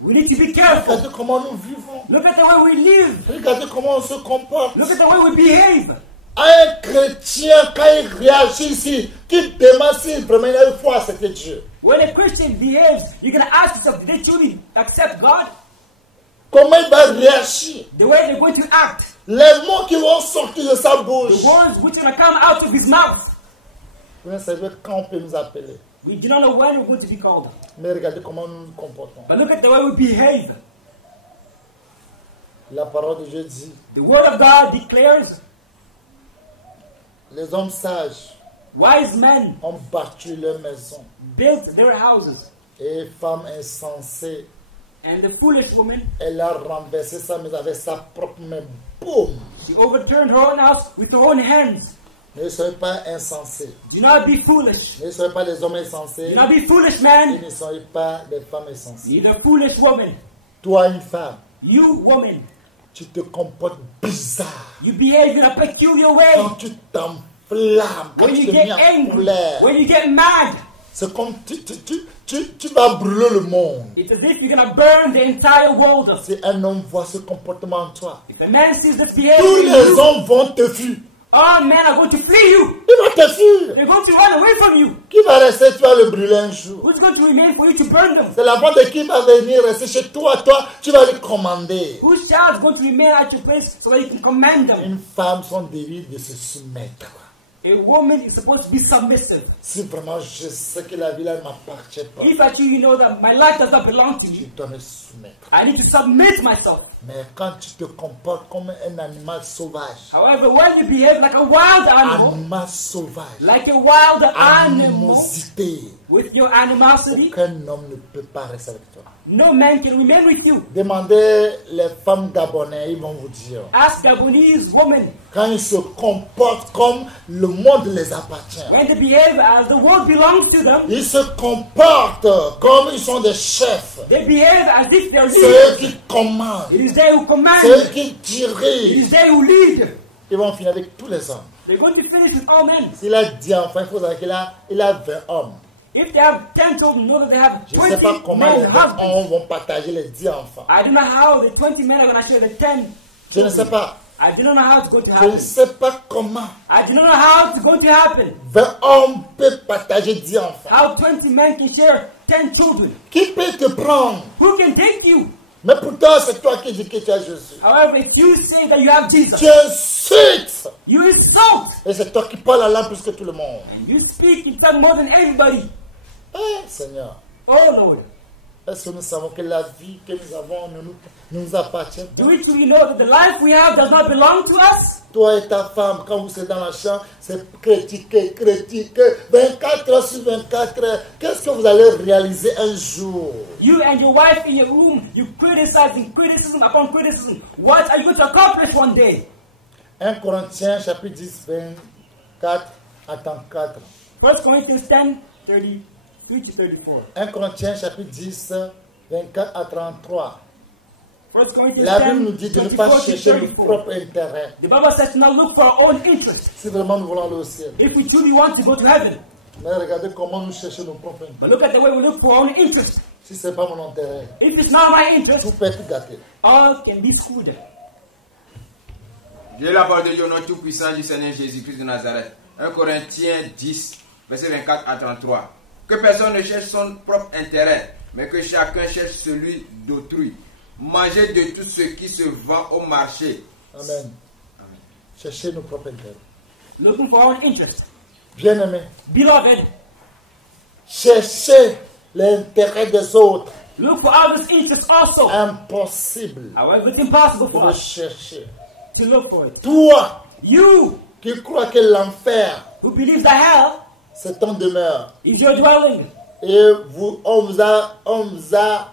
We need to be careful. Regardez comment nous vivons. Look at the way we live. Regardez comment on se comporte. Look at the way we behave. Un chrétien, quand il réagit ici, qui demande s'il vraiment il a une foi, c'était Dieu. When a Christian behaves, you're going to ask yourself, did they truly accept God? Comment il va réagir? The way they're going to act. Les mots qui vont sortir de sa bouche. The words which are going to come out of his mouth. Vous ne savez quand on peut nous appeler. We do not know when we're going to be called. Mais regardez comment nous nous comportons. But look at the way we behave. La parole de Dieu dit, The word of God declares, les hommes sages wise men ont bâti leur maison. built their houses, Et femme insensée, and the foolish woman, elle a renversé sa maison avec sa propre main. Boum! she overturned her own house with her own hands. Ne soyez pas insensés. Do not be foolish. Ne soyez pas des hommes insensés. Do not be foolish, Et man. ne soyez pas des femmes insensées. Neither foolish woman. Toi, une femme, You, woman, tu te comportes bizarre. you behave in a peculiar way. Quand tu t'enflammes, quand When tu you te get mets en angry, colère, when you get mad, c'est comme tu vas brûler le monde. it's as if you're going to burn the entire world. Si un homme voit ce comportement en toi, If a man sees this tous behavior in les you, hommes vont te fuir. all men are going to flee you. Ils vont te fuir. They're going to run away from you. Qui va rester, tu vas le brûler un jour. Who's going to remain for you to burn them? C'est la bande de qui va venir rester chez toi, tu vas le commander. Whose child is going to remain at your place so that you can command them? Une femme, son désir de se soumettre. A woman is supposed to be submissive. Si vraiment je sais que la vie là ne m'appartient pas, If actually you know that my life does not belong to je me, dois me soumettre. I need to submit myself. Mais quand tu te comportes comme un animal sauvage, However, when you behave like a wild animal sauvage, like a wild animal, animosité, with your animosity, aucun homme ne peut pas rester avec toi. no man can remain with you. Demandez les femmes gabonaises, ils vont vous dire. Ask Gabonese women, Quand ils se comportent comme le monde les appartient, when they behave as the world belongs to them, ils se comportent comme ils sont des chefs. they behave as if they're C'est eux leaders. qui commandent. It is they who C'est eux command. qui It dirigent. is they who lead. Ils vont finir avec tous les hommes. They're going to be finished with all men. S'il a 10 enfants, il faut savoir qu'il a 20 hommes. If they have 10 children, know that they have Je ne sais 20 pas comment les men 20 husbands. hommes vont partager les 10 enfants. I don't know how the 20 men are going to share the 10 Je ne sais children. pas. I do not know how it's going to Je ne happen. sais pas comment I do not know how it's going to happen. 20 hommes peuvent partager 10 enfants. How 20 men can share 10 children. Qui peut te prendre? Who can take you? Mais pourtant, c'est toi qui dis que tu as Jésus. However, if you say that you have Jesus, Tu insultes. you insult. Et c'est toi qui parles la langue plus que tout le monde. And you speak in tongue more than everybody. Eh, Seigneur, Oh Lord. est-ce que nous savons que la vie que nous avons ne nous appartient pas? Do we truly know that the life we have does not belong to us? Toi et ta femme, quand vous êtes dans la chambre, c'est critiquer, 24 heures sur 24 heures. Qu'est-ce que vous allez réaliser un jour? You and your wife in your room, you criticizing criticism upon criticism. What are you going to accomplish one day? 1 Corinthiens chapitre 10, 24 à 34. 1 Corinthians 10, 33 to 34. 1 Corinthiens chapitre 10, 24 à 33. 1 Corinthians La Bible nous 10, dit de ne pas 24 to chercher notre 34. propre intérêt. The Bible says to not look for our own interest. Si vraiment nous voulons aller au ciel, If we truly want to go to heaven, Mais regardez comment nous cherchons nos propres intérêts. But look at the way we look for our own interest. Si ce n'est pas mon intérêt, If it's not my interest, tout peut être gâté. all can be screwed. J'ai la parole de Dieu au nom tout-puissant du Seigneur Jésus-Christ de Nazareth. 1 Corinthiens 10, verset 24 à 33. Que personne ne cherche son propre intérêt, mais que chacun cherche celui d'autrui. Mangez de tout ce qui se vend au marché. Amen. Cherchez nos propres intérêts. Looking for our own interest. Bien-aimés, Beloved, cherchez l'intérêt des autres. look for others' interests also. Impossible However, it's impossible de for le us chercher. to look for it. Toi You qui crois que l'enfer, who believes that hell c'est ton demeure. is your dwelling, Et on vous a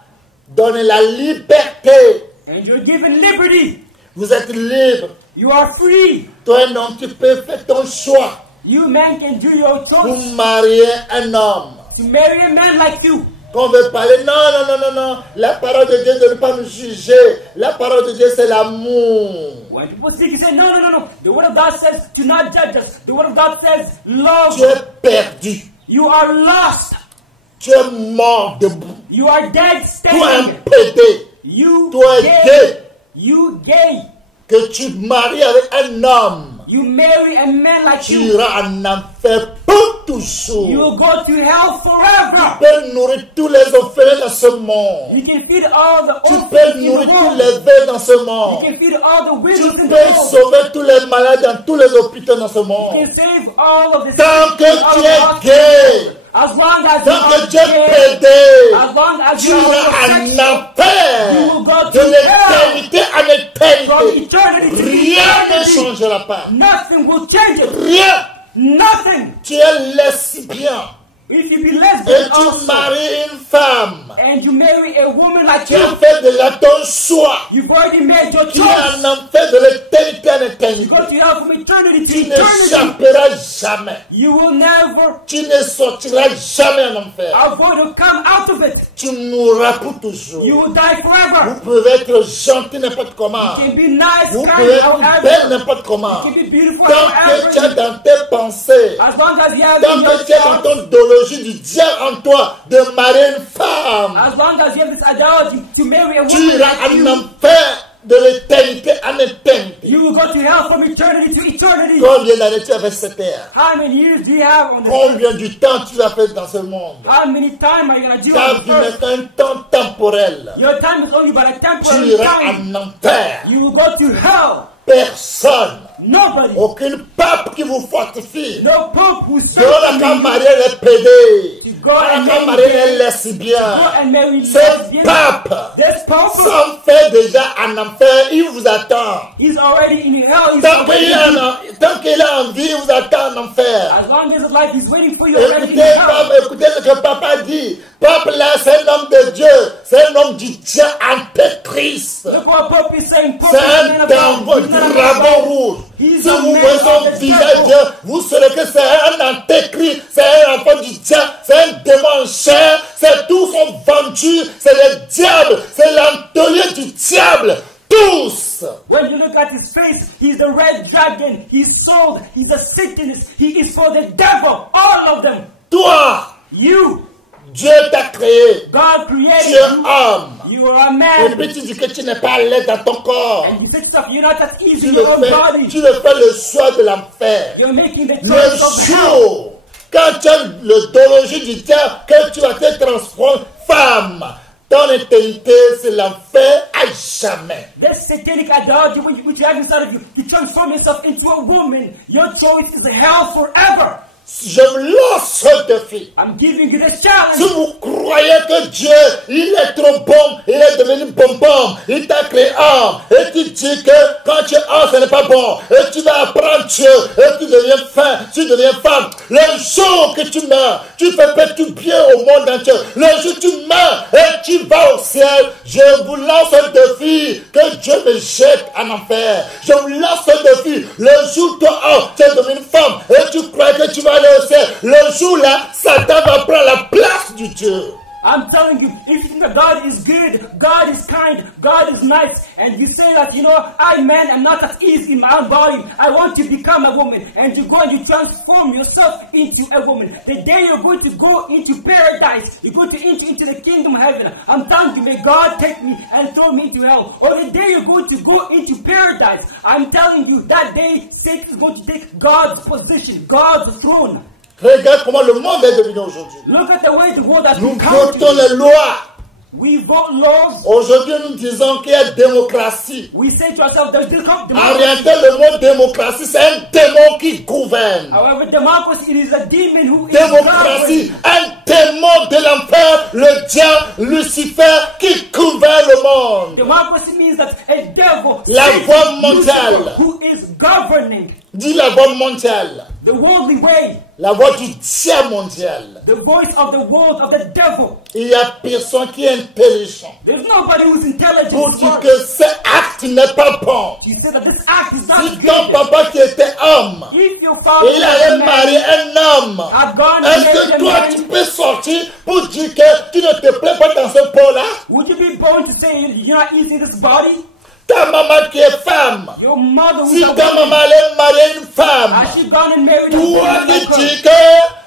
donné la liberté. and you're given liberty, Vous êtes libre. you are free. Toi, non, tu peux faire ton choix You man can do your pour choice marier un homme. to marry a man like you. Qu'on veut parler, non. La parole de Dieu de ne pas nous juger. La parole de Dieu, c'est l'amour. When people speak, you say, no. The word of God says to not judge us. The word of God says love. Tu es perdu. You are lost. Tu es mort debout. You are dead Toi, un standing. pédé. You Toi, gay. gay. You gay. Que tu maries avec un homme. You marry a man like Tu you. iras en enfer pour toujours. You will go to hell forever. Tu peux nourrir tous les orphelins dans ce monde. You can feed all the Tu orphans peux in the nourrir tous world. les veuves dans ce You monde. can feed all the widows Tu in the peux world. sauver tous les malades dans tous les hôpitaux dans ce monde. You can save all of the Tant que sick in all tu of es the hospitals. gay, As long as you tant que are tu es gay, pédé, as long as tu you are iras en homosexual, enfer you will go de to l'éternité en from éternité. eternity to Rien ne eternity. changera pas. Nothing will change it. Rien. Nothing. Tu es lesbien If you be et lesbian tu also, maries une femme. and you marry a woman like Tu as you, fait déjà ton choix. you've already made your Tu es en choice. enfer de l'éternité en You éternité. go to hell from eternity to Tu eternity. n'échapperas jamais. You will never Tu ne sortiras jamais en enfer. avoid to come out of it. Tu mourras pour toujours. You will die forever. Vous pouvez être gentil n'importe comment. You can be nice, Vous pouvez kind, être belle however. n'importe comment. You can be beautiful, Tant que tu es however. dans tes pensées, As long as you have tant in your que tu es dans thoughts, ton idéologie du diable en toi de marier une femme, as long as you have this ideology to marry a tu woman iras like en you, enfer de l'éternité en éternité. you will go to hell from eternity to eternity. Combien d'années tu as fait cette terre? How many years do you have on the earth? Combien du temps tu as fait dans ce monde? How many time are you going to do Ta on vie the earth? n'est qu'un temps temporel. Your time is only but a Tu temporary iras time. en enfer. You will go to hell. Personne, Nobody. aucun pape qui vous fortifie. No pope who Dieu n'a qu'à certainly marier les pédés. to go On and n'a qu'à marry marier les gay, go lesbiens. and marry Ce lesbian. pape This pope, s'en fait déjà en enfer. Il vous attend. he's already in hell. He's Tant qu'il already a envie, il vous attend en enfer. as long as his life, he's waiting for you already in Écoutez, hell. pape, écoutez ce que papa dit. Pape là, c'est un homme de Dieu. C'est un homme du Dieu antéchrist. Look what Pope is saying. Pope C'est is a man un of God. He's not a man of dragon God. rouge. He's Si a vous man voyez of son the visage, devil. vous saurez que c'est un antéchrist, c'est un enfant du diable, c'est un démon en chair, c'est tous sont vendus, c'est le diable, c'est l'atelier du diable. Tous. When you look at his face, he's the red dragon. He's sold. He's a Satanist. He is for the devil. All of them. Toi, You, Dieu t'a créé. God Tu created es you. homme. You are a Et man. puis tu dis que tu n'es pas à l'aise dans ton corps. And you say stuff, you're not that easy Tu in le your own fais, body. tu le fais le choix de l'enfer. You're making the Le choice of hell. jour, quand tu as l'idéologie du diable, que tu vas te transformer femme, ton éternité, c'est l'enfer à jamais. This satanic ideology which you have inside of you to transform yourself into a woman, your choice is hell forever. Je lance ce défi. I'm giving you this Si challenge. vous croyez que Dieu, il est trop bon, il est devenu bonbon, il t'a créé homme, et tu dis que quand tu es homme, ce n'est pas bon, et tu vas apprendre Dieu, et tu deviens femme. Le jour que tu meurs, tu fais tout bien au monde entier. Le jour que tu meurs, et tu vas au ciel, je vous lance un défi, que Dieu me jette en enfer. Je vous lance un défi, le jour où toi, tu es devenu femme, et tu crois que tu vas aller au ciel, le jour là, Satan va prendre la place du Dieu. I'm telling you, if you think that God is good, God is kind, God is nice, and you say that, you know, I man am not at ease in my own body, I want to become a woman, and you go and you transform yourself into a woman, the day you're going to go into paradise, you're going to enter into the kingdom of heaven, I'm telling you, may God take me and throw me into hell. Or the day you're going to go into paradise, I'm telling you, that day Satan is going to take God's position, God's throne. Regarde comment le monde est devenu aujourd'hui. Look at the way the world has Nous become. votons les lois. We vote laws. Aujourd'hui, nous disons qu'il y a démocratie. We say to ourselves, there's En democracy. réalité, le mot démocratie, c'est un démon qui gouverne. However, democracy, it is a demon who is Démocratie, governing. un démon de l'enfer, le diable, Lucifer, qui gouverne le monde. Democracy means that a devil, La Satan, voie mondiale. Lucifer, who is governing Dis la voix mondiale, the worldly way, la voix du diable mondial. the voice of the world, of the devil. Il n'y a personne qui est intelligent There's nobody who's intelligent. pour dire smart. que ce acte n'est pas bon. She said that this act is not Si ton good. papa qui était homme, If your father il allait marier un homme, had gone and est-ce married que a toi tu man, peux sortir pour dire que tu ne te plais pas dans ce pot-là? would you be born to say you're not eating this body? Ta maman qui est femme, Your mother si who's a ta woman, maman allait marier une femme, has she gone and married a toi woman qui like her? dis que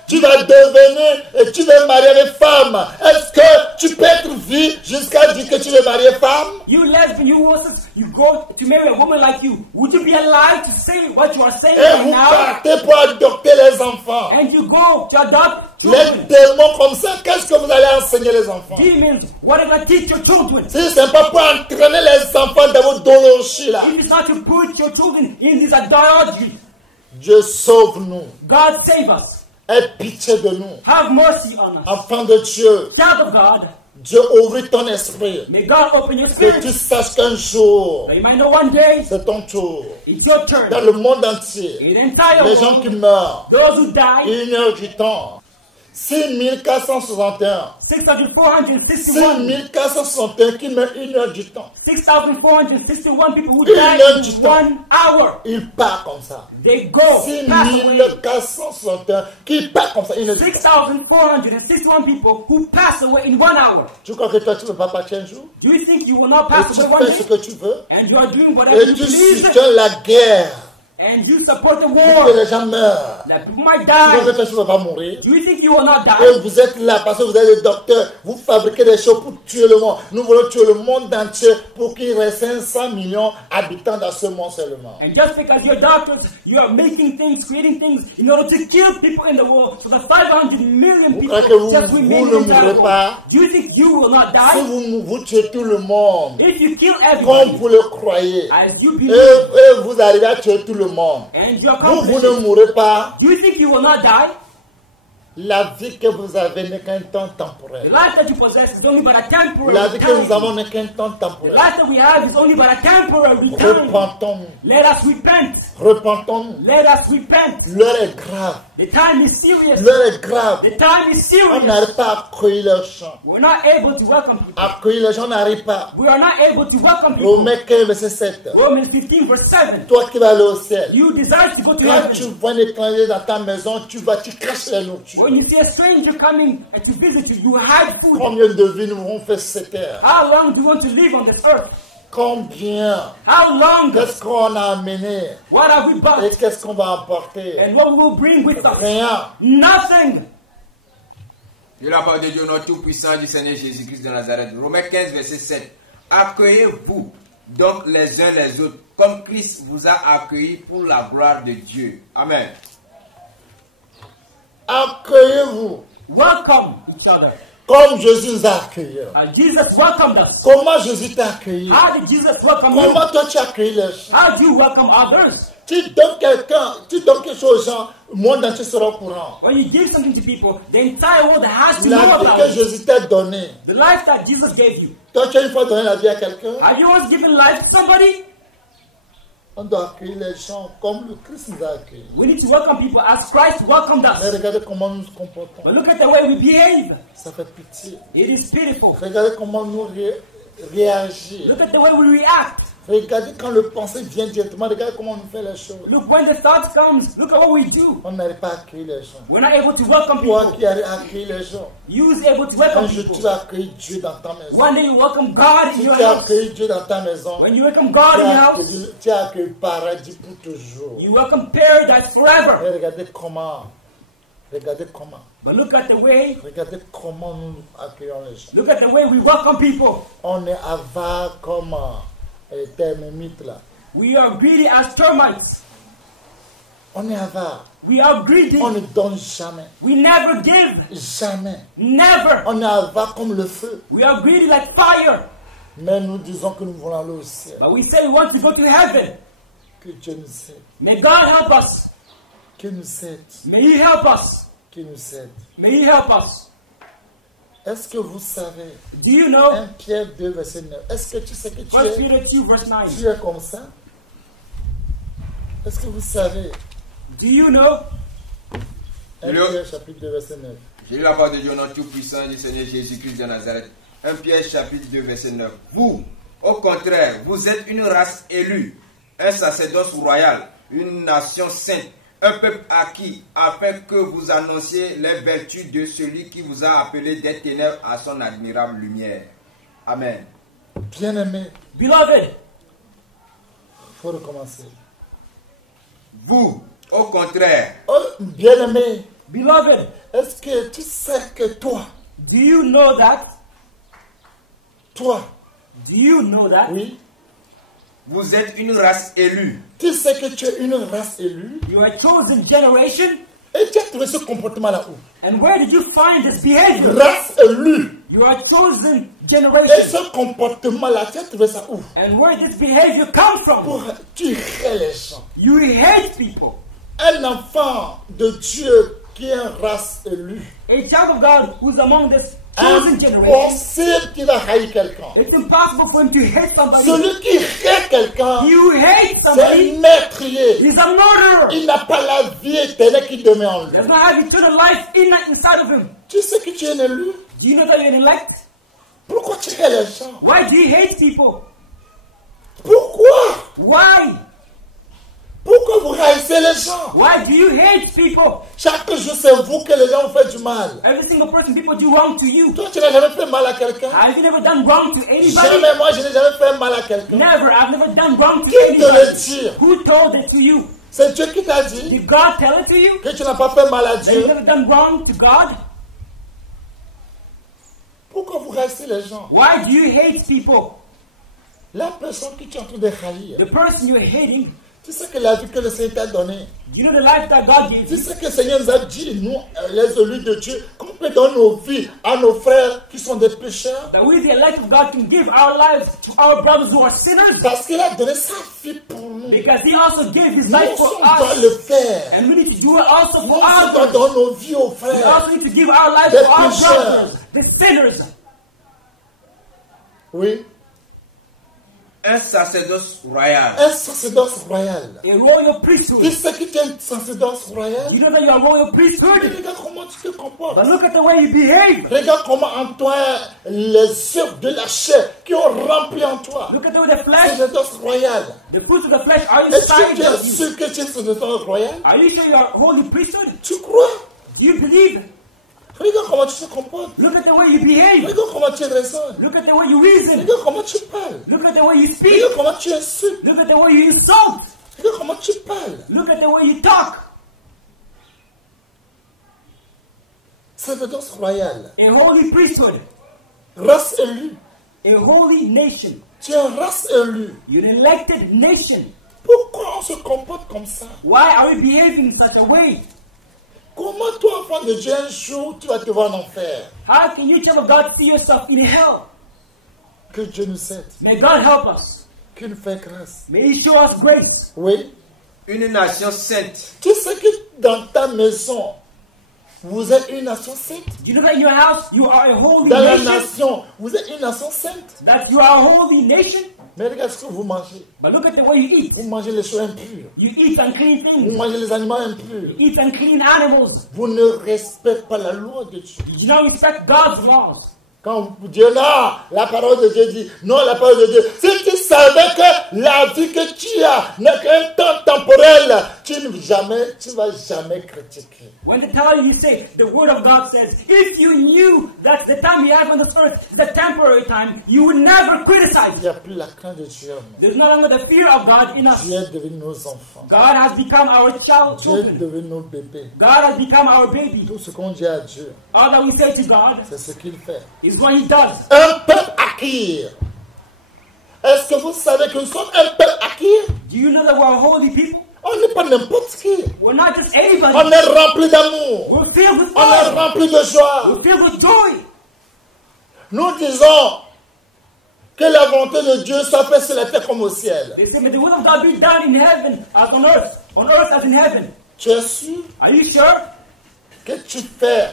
tu vas devenir et tu vas marier une femme, est-ce que tu peux être vie jusqu'à dire que tu veux marier femme? You lesbian, you horses, you go to marry a woman like you. Would you be alive to say what you are saying Et right vous now? partez pour adopter les enfants. And you go to adopt Les children. démons comme ça, qu'est-ce que vous allez enseigner les enfants? Demons, what are you going to teach your children? Si ce n'est pas pour entraîner les enfants dans vos dolochis là, If it's not to put your children in this idolatry, Dieu sauve-nous. God save us. Aie pitié de nous. Have mercy on us. Enfant de Dieu, Child of God, Dieu ouvre ton esprit. may God open your Que tu spirit. saches qu'un jour, That you might know one day, c'est ton tour. it's your turn. Dans le monde entier, In the entire les gens qui world, meurent, those who die, il y a du temps. 6461. 6,461. 6461 qui meurent une heure du temps. 6,461 people who Une died heure du in temps. 1 hour. Il part comme ça. They go, pass away. 6461 qui part comme ça. Une heure du temps. 6,461 people who pass away in 1 hour. Tu crois que toi tu ne peux pas partir un jour? Do you think you will not Et pass tu away one fais ce day? que tu veux. And you are doing whatever Et you tu please, soutiens la guerre. and you support the Que war. les gens meurent. That people might Tu crois que die. toi tu ne peux pas mourir? Do you think you will not die? Et vous êtes là parce que vous êtes des docteurs, vous fabriquez des choses pour tuer le monde. Nous voulons tuer le monde entier pour qu'il reste 500 millions d'habitants dans ce monde seulement. And just because you're doctors, you are making things, creating things in order to kill people in the world, so that 500 million people croyez que vous- just vous remain ne in that mourrez pas? world. Do you think you will not Si die? vous tuez tout le monde, If you kill comme everybody, vous le croyez, as you et, believe, et vous arrivez à tuer tout le monde, and you vous accomplish ne it, mourrez pas. do you think you will not die? La vie que vous avez n'est qu'un temps The temporel. life that you possess is only but a temporary La vie que nous time. avons n'est qu'un temps The temporel. life that we have is only but a temporary time. Repentons-nous. Let us repent. Repentons-nous. Let us repent. L'heure est grave. The time is serious. L'heure est grave. The time is On serious. n'arrive pas à accueillir leurs chants. We're not able to welcome people. Accueillir les gens, on n'arrive pas. We are not able to welcome people. Romains 15, verset 7. Romans 15 verse 7. Toi qui vas aller au ciel, You desire to go to quand tu heaven. vois un étranger dans ta maison, tu craches la nourriture. When you see a stranger coming and to visit you, you hide food. Combien de vies nous avons fait cette terre? How long do you want to live on this earth? Combien? How long? Qu'est-ce qu'on a amené? What have we Et bought? qu'est-ce qu'on va apporter? And what will bring with us? Rien. Nothing. De la part de Dieu, notre tout-puissant du Seigneur Jésus-Christ de Nazareth. Romains 15, verset 7. Accueillez-vous donc les uns les autres, comme Christ vous a accueillis pour la gloire de Dieu. Amen. Accueillez-vous Welcome each other. comme Jésus nous a accueillis. Jesus welcomed us. Comment Jésus t'a accueilli? How did Jesus welcome you? Comment toi tu as accueilli les gens? How do you welcome others? Tu donnes quelque chose aux gens, le monde entier sera au courant. When you give something to people, the entire world has to know La vie about que it. Jésus t'a donnée. The life that Jesus gave you. Toi, tu as une fois donné la vie à quelqu'un. Have you once given life to somebody? On doit accueillir les gens comme le Christ nous a accueillis. We need to welcome people as Christ welcomed Mais us. regardez comment nous nous comportons. But look at the way we behave. Ça fait pitié. It is pitiful. Regardez comment nous réagissons. Look at the way we react. Regardez quand le pensée vient directement, regardez comment on fait les choses. Look, when the thought comes, look at what we do. On n'arrive pas à accueillir les gens. We're not able to welcome Toi people. qui arrives à accueillir les gens. You is able to welcome Un jour, tu people. vas accueillir Dieu dans ta maison. One day you welcome God in Si your tu as house. accueilli Dieu dans ta maison, When you welcome God in your house, tu as accueilli le paradis pour toujours. you welcome paradise forever. Mais regardez comment. Regardez comment. But look at the way, Regardez comment nous accueillons les gens. look at the way we welcome people. On est avare comme les termites là. We are greedy as termites. On est avare. We are greedy. On ne donne jamais. We never give. Jamais. Never. On est avare comme le feu. We are greedy like fire. Mais nous disons que nous voulons aller au ciel. But we say we want to go to heaven. Que Dieu nous aide. May God help us. Qu'il nous aide. May He help us. Qu'il nous aide. May He help us. Est-ce que vous savez, Do you know? 1 Pierre 2, verset 9, est-ce que tu sais que 1 Peter 2 verse 9. tu es comme ça? Est-ce que vous savez, Do you know? 1 Pierre chapitre 2, verset 9. J'ai lu la parole de Dieu au nom tout puissant du Seigneur Jésus-Christ de Nazareth. 1 Pierre chapitre 2 verset 9. Vous, au contraire, vous êtes une race élue, un sacerdoce royal, une nation sainte, un peuple acquis, afin que vous annonciez les vertus de celui qui vous a appelé des ténèbres à son admirable lumière. Amen. Bien-aimé, Beloved, il faut recommencer. Vous, au contraire, Oh, bien-aimé, beloved, est-ce que tu sais que toi, do you know that? toi, Do you know that? oui, vous êtes une race élue, tu sais que tu es une race élue You are a chosen generation. et tu as trouvé ce comportement-là où? And where did you find this behavior? Race élue. You are a chosen Et generation. ce comportement-là, tu as trouvé ça où? And where did this behavior come from? Tu hais les gens. You hate people. Un enfant de Dieu qui est une race élue. A child of God who's among this chosen generation. Impossible qu'il va haïr quelqu'un. It's impossible for him to hate somebody. Celui qui hait quelqu'un, You hate c'est un somebody. meurtrier. He's a murderer. Il n'a pas la vie éternelle qui demeure en lui. Does not have eternal life inside of him. Tu sais que tu es un élu. Do you know that you're an elect? Pourquoi tu hais les gens? Why do you hate people? Pourquoi? Why? Pourquoi vous haïssez les gens? Why do you hate people? Chaque jour, c'est vous que les gens vous font du mal. Every single person, people do wrong to you. Toi, tu n'as jamais fait mal à quelqu'un? Have you never done wrong to anybody? Jamais, moi, je n'ai jamais fait mal à quelqu'un. Never. I've never done wrong to Qui te le anybody. dit? Who told it to you? C'est Dieu qui t'a dit Did God tell it to you? que tu n'as pas fait mal à That you've Dieu. never done wrong to God? Pourquoi vous haïssez les gens? Why do you hate people? La personne que tu es en train de haïr, The person you're hating, tu sais que la vie que le Seigneur t'a donnée, do you know the life that God gave tu you? sais que le Seigneur nous a dit, nous, les élus de Dieu, qu'on peut donner nos vies à nos frères qui sont des pécheurs. That we, the elect of God, can give our lives to our brothers who are sinners? Parce qu'il a donné sa vie pour nous. Because He also gave His Nous life for aussi, on doit us. le faire. And we need to do it also Nous for aussi, on doit others. donner nos vies aux We frères. also need to give our lives Des to our pécheurs. brothers, the sinners. Oui. un sacerdoce royal. Un sacerdoce royal. A royal Tu priesthood. sais que tu es un sacerdoce royal? You know that you are a royal Mais priesthood? regarde comment tu te comportes. But look at the way you behave. Regarde comment en toi les œuvres de la chair qui ont rempli en toi. Look at the way the flesh, Sacerdoce royal. the fruits of the flesh are Est-ce que inside tu es of you. sûr que tu es sacerdoce royal? Are you sure you are a holy priesthood? Tu crois? Do you believe? Regarde comment tu te comportes. Look at the way you behave. Regarde comment tu raisonnes. Look at the way you reason. Regarde comment tu parles. Look at the way you speak. Regarde comment tu insultes. Look at the way you insult. Regarde comment tu parles. Look at the way you talk. Sacerdoce royal. A holy priesthood. Race élue. A holy nation. Tu es une race élue. You're an elected nation. Pourquoi on se comporte comme ça? Why are we behaving in such a way? Comment toi, enfant de Dieu, un jour, tu vas te voir en enfer? How can you, child of God, see yourself in hell? Que Dieu nous aide. May God help us. Qu'il nous fait grâce. May He show us grace. Oui. Une nation sainte. Tu sais que dans ta maison, vous êtes une nation sainte. Do you know that in your house you are a holy Dans la nation? nation, vous êtes une nation sainte. That you are a holy nation? Mais regarde ce que vous mangez. But look at the way you eat. Vous mangez les choses impures. You eat unclean Vous things. mangez les animaux impurs. You eat unclean animals. Vous ne respectez pas la loi de Dieu. You don't respect God's laws. Quand vous dites non, la parole de Dieu dit, non, la parole de Dieu. Si tu sais savais que la vie que tu as n'est qu'un temps temporel, tu vas jamais critiquer. When they tell you, say, the word of God says, if you knew that the time you have on this earth is a temporary time, you would never criticize. Il n'y a plus la crainte de Dieu. There's no longer the fear of God in us. Dieu est devenu nos enfants. God has become our child Dieu est children. devenu nos bébés. God has become our baby. Tout ce qu'on dit à Dieu, All that we say to God c'est ce qu'il fait. is what He does. Un peuple acquis. Est-ce que vous savez que nous sommes un peuple acquis? Do you know that we're holy people? On n'est pas n'importe qui. We're not just anybody. On est rempli d'amour. We're filled with On est love. rempli de joie. We're filled with joy. Nous disons que la volonté de Dieu soit faite sur la terre comme au ciel. They say, may the will of God be done in heaven as on earth as in heaven. Tu es sûr Are you sure? que tu fais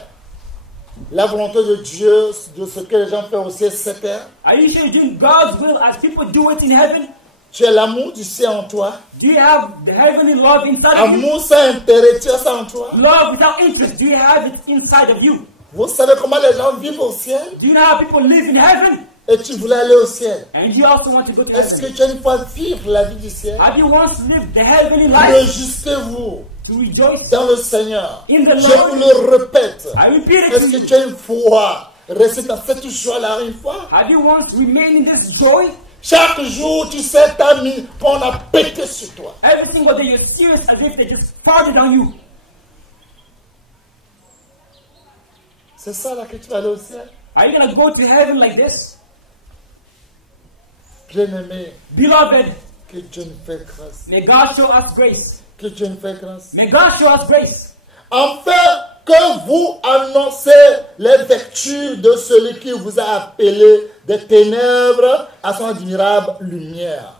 la volonté de Dieu de ce que les gens font au ciel sur terre? Are you sure you're doing God's will as people do it in heaven? Tu as l'amour du ciel en toi. Do you have the heavenly love inside of you? Amour sans intérêt, tu as ça en toi. Love without interest, do you have it inside of you? Vous savez comment les gens vivent au ciel? Do you know how people live in heaven? Et tu voulais aller au ciel. And you also want to go to Est-ce que heaven? tu as une fois vivre la vie du ciel? Have you once lived the heavenly life Réjouissez-vous to rejoice? dans le Seigneur. In the Je Lord. vous le répète. I repeat it Est-ce to que you. tu as une foi? Restez dans cette joie-là une fois. Have you once remained in this joy? Chaque jour, tu sais, t'as mis qu'on a pété sur toi. Every single day you're serious as if they just farted on you. C'est ça là que tu vas aller au ciel. Are you going to go to heaven like this? Bien-aimé, Beloved, que Dieu nous fait grâce. may God show us grace. Que Dieu nous fait grâce. May God show us grace. Afin que vous annoncez les vertus de celui qui vous a appelé des ténèbres à son admirable lumière.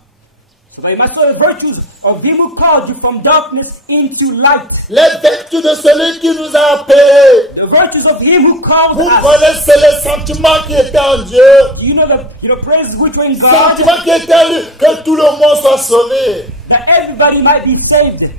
So that you might know the virtues of Him who called you from darkness into light. Les vertus de celui qui nous a appelés. The virtues of Him who called Vous us. connaissez les sentiments qui étaient en Dieu. Do you know the praises which were in God? Sentiments qui étaient en lui, que tout le monde soit sauvé. That everybody might be saved.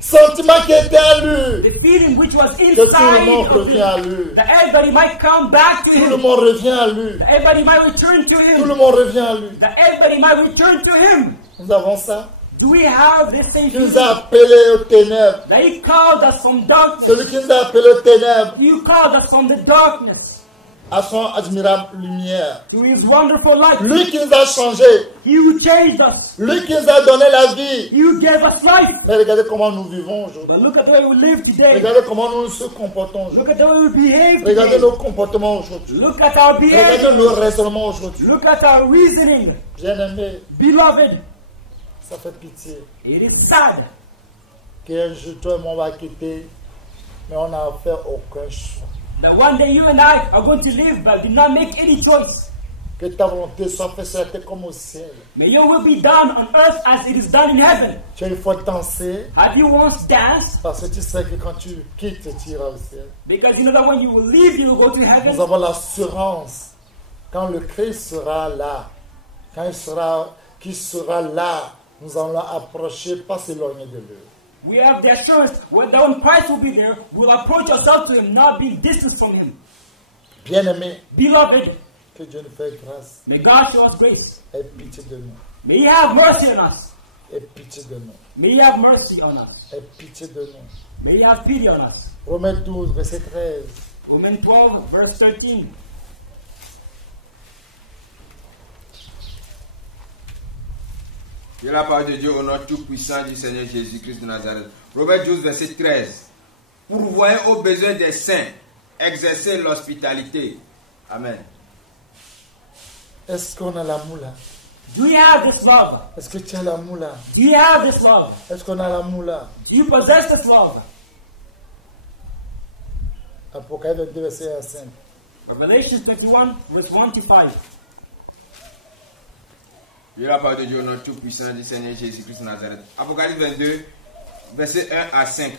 Sentiments qui étaient en lui, The feeling which was que tout le inside monde of revient à Him. lui. That everybody might come back to Tout le Him. monde revient à lui. That everybody might return to Tout le Him. monde revient à lui. That everybody might return to Him. Nous avons ça. Do we have this same Qui nous feeling? a appelés aux ténèbres. That He called us from darkness. Celui qui nous a appelés aux ténèbres You called us from the darkness à son admirable lumière. to His wonderful light. Lui qui nous a changés. He who changed us. Lui qui nous a donné la vie. He who gave us life. Mais regardez comment nous vivons aujourd'hui. But look at the way we live today. Regardez comment nous nous comportons aujourd'hui. Look at the way we behave Regardez today. nos comportements aujourd'hui. Look at our Regardez behavior. nos raisonnements aujourd'hui. Look at our reasoning. Bien-aimés, Beloved, ça fait pitié. it is sad Qu'un jour, toi et moi, on va quitter, mais on n'a fait aucun choix. that one day you and I are going to live but did not make any choice. Que ta volonté soit faite sur la terre comme au ciel. May your will be done on earth as it is done in heaven. Tu as une fois dansé, Have you once danced? parce que tu sais que quand tu quittes, tu iras au ciel. Because you know that when you will leave, you will go to Nous heaven. avons l'assurance, quand le Christ sera là, quand qu'il sera là, nous allons approcher, pas s'éloigner de lui. We have the assurance that when Christ will be there, we'll approach ourselves to Him, not being distant from Him. Bien-aimés, Beloved, que Dieu nous fasse grâce. may God show us grace. Aie pitié de nous. May He have mercy on us. Aie pitié de nous. May He have mercy on us. Aie pitié de nous. May He have pity on us. Romains 12, verset 13. Romans 12, verse 13. De la parole de Dieu au nom tout-puissant du Seigneur Jésus-Christ de Nazareth. Romains 12, verset 13. Pourvoyez aux besoins des saints, exercez l'hospitalité. Amen. Est-ce qu'on a l'amour là? Do you have this love? Est-ce que tu as l'amour là? Do you have this love? Est-ce qu'on a l'amour là? Do you possess this love? Apocalypse 22, verset 1 à 5. Revelation 21, verse 1 to 5. De la parole de Dieu au nom tout-puissant du Seigneur Jésus-Christ de Nazareth. Apocalypse 22, verset 1 à 5.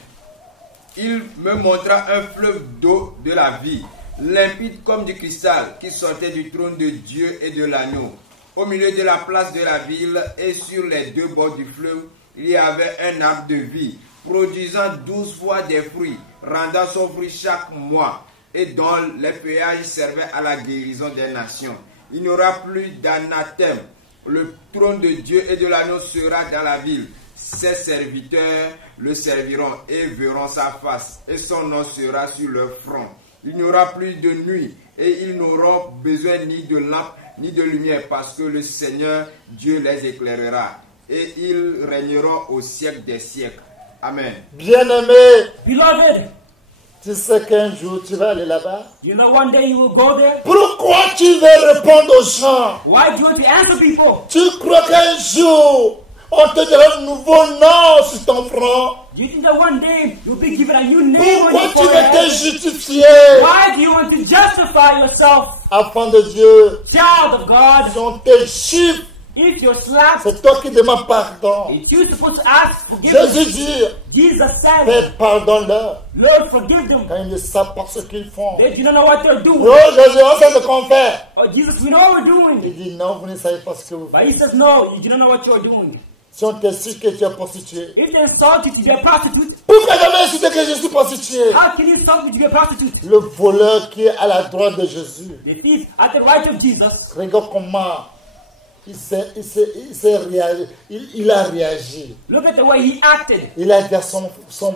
Il me montra un fleuve d'eau de la vie, limpide comme du cristal, qui sortait du trône de Dieu et de l'agneau. Au milieu de la place de la ville et sur les deux bords du fleuve, il y avait un arbre de vie, produisant 12 fois des fruits, rendant son fruit chaque mois, et dont les feuillages servaient à la guérison des nations. Il n'y aura plus d'anathème le trône de Dieu et de l'agneau sera dans la ville. Ses serviteurs le serviront et verront sa face, et son nom sera sur leur front. Il n'y aura plus de nuit, et ils n'auront besoin ni de lampe ni de lumière, parce que le Seigneur Dieu les éclairera, et ils régneront au siècle des siècles. Amen. Bien-aimé, Beloved, tu sais qu'un jour tu vas aller là-bas. you know one day you will go there. Pourquoi tu veux répondre aux gens? Why do you want to answer people? Tu crois qu'un jour on te donnera un nouveau nom sur ton front? Do you think that one day you'll be given a new name on Pourquoi your tu veux te forehead? justifier? Why do you want to justify yourself? Enfant de Dieu, Child of God, si on te chiffre, if you're slapped, c'est toi qui demandes pardon. it's you supposed to ask forgiveness. Jésus dit, Jesus said, fais pardon-leur Lord, forgive them. quand ils ne savent pas ce qu'ils font. They do not know what they're doing. Oh Jésus, on sait ce qu'on fait. Oh, Jesus, we know what we're doing. Il dit non, vous ne savez pas ce que vous But faites. he says, no, you do not know what you're doing. Si on te cite que tu es prostitué, If they insult you to be a prostitute, pourquoi jamais inciter que je suis prostitué? how can you insult me to be a prostitute? Le voleur qui est à la droite de Jésus, The thief at the right of Jesus, regarde comment il a réagi. look at the way he acted. Il a dit à son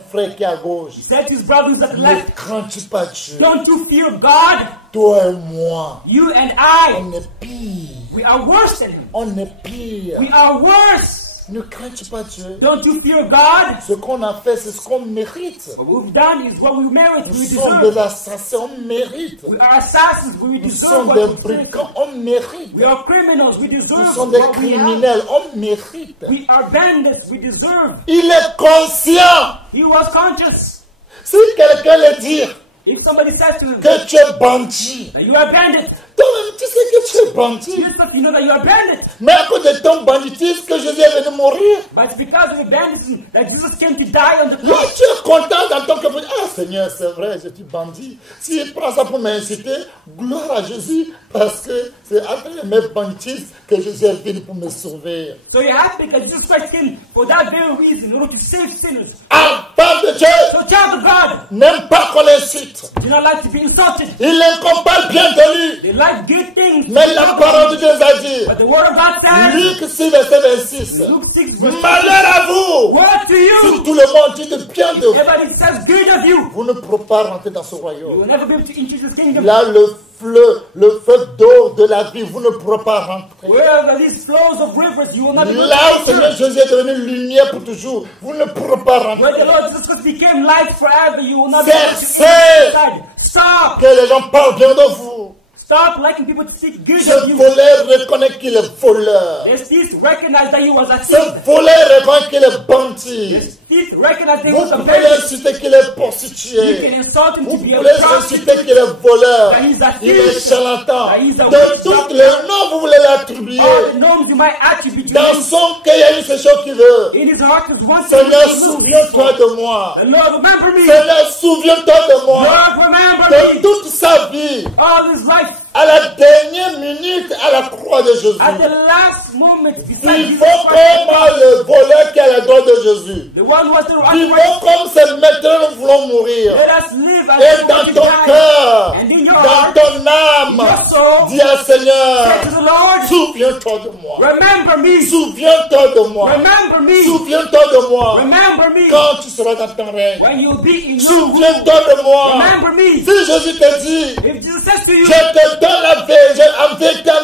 frère qui est à gauche, He said to his brothers at the ne left, crains-tu pas Dieu? don't you fear God? Toi et moi, You and I, on est pire. we are worse than him. On est pire. We are worse. Ne crains-tu pas Dieu? Don't you fear God? Ce qu'on a fait, c'est ce qu'on mérite. What we've done is what we merit, Nous we sommes deserve. des assassins, on mérite. We are assassins, we Nous deserve sommes what des we deserve. brigands, on mérite. We are criminals, we Nous deserve sommes des what we have. criminels, on mérite. We are bandits, we deserve. Il est conscient. He was conscious. Si quelqu'un le dit If somebody says to him que tu es bandit, that you are a bandit, toi-même tu sais que tu es bandit. yourself, you know that you are a bandit. Mais à cause de ton banditisme que Jésus est venu mourir, But it's because of the bandits that Jesus came to die on the là cross. tu es content dans ton cœur. Ah Seigneur, c'est vrai, je suis bandit. S'il prend ça pour m'inciter, gloire à Jésus, parce que c'est après mes banditismes que Jésus est venu pour me sauver. So you're happy because Jesus Christ came for that very reason, in order to save sinners. Enfant de Dieu, So child of God, n'aime pas qu'on l'incite. do not like to be insulted. Il aime qu'on parle bien de lui. They like good things. Mais la parole de Dieu a dit, But the word of God says, Luc 6, verset 26, Luke 6 verse malheur à vous, Woe to si you! tout le monde dit de bien de vous, Everybody says good of you. vous ne pourrez pas rentrer dans ce You royaume. will never be able to enter this kingdom. Là, le feu d'eau de la vie, vous ne pourrez pas rentrer. Where there these flows of rivers, you will not be able Là où to Seigneur enter. Jésus est devenu lumière pour toujours, vous ne pourrez pas Where the rentrer. Lord Jesus Christ became light forever, you will not be able to Cessez enter inside. Stop! que les gens parlent bien de vous. Stop liking people to speak good Ce of you. voleur reconnaît qu'il est voleur. This thief recognized that he was a Ce thief. voleur reconnaît qu'il est bandit. This thief recognized that he Vous was a pouvez bandit. l'inciter qu'il est You prostitué. can insult him Vous to be a pouvez inciter prostitute. qu'il est voleur. That he's a Il est thief. charlatan. That he's a De witch tous doctor. les noms, vous voulez l'attribuer. All the names you might attribute to Dans him. son cœur, il y a une seule chose qu'il veut. In his heart is one thing. Seigneur, he will souviens-toi do. de moi. The Lord, remember me. Seigneur, souviens-toi de moi. Lord, remember De me. toute sa vie, All his life. à la dernière minute, à la croix de Jésus. At the last moment, beside Vivons Jesus Christ, comme le voleur qui est à la droite de Jésus. the one who was the right. Vivons comme ces maintenant nous voulons mourir. Let us live as Et we dans want to ton die. cœur, And in your dans heart, ton âme, your soul, dis à Seigneur, say to the Lord, souviens-toi de moi. remember me. Souviens-toi de moi. Remember me. Souviens-toi de moi. Remember me. Quand tu seras dans ton règne. When you'll be in your room, Souviens-toi de moi. remember me. Si Jésus te dit, If Jesus says to you, je te donne la vérité, en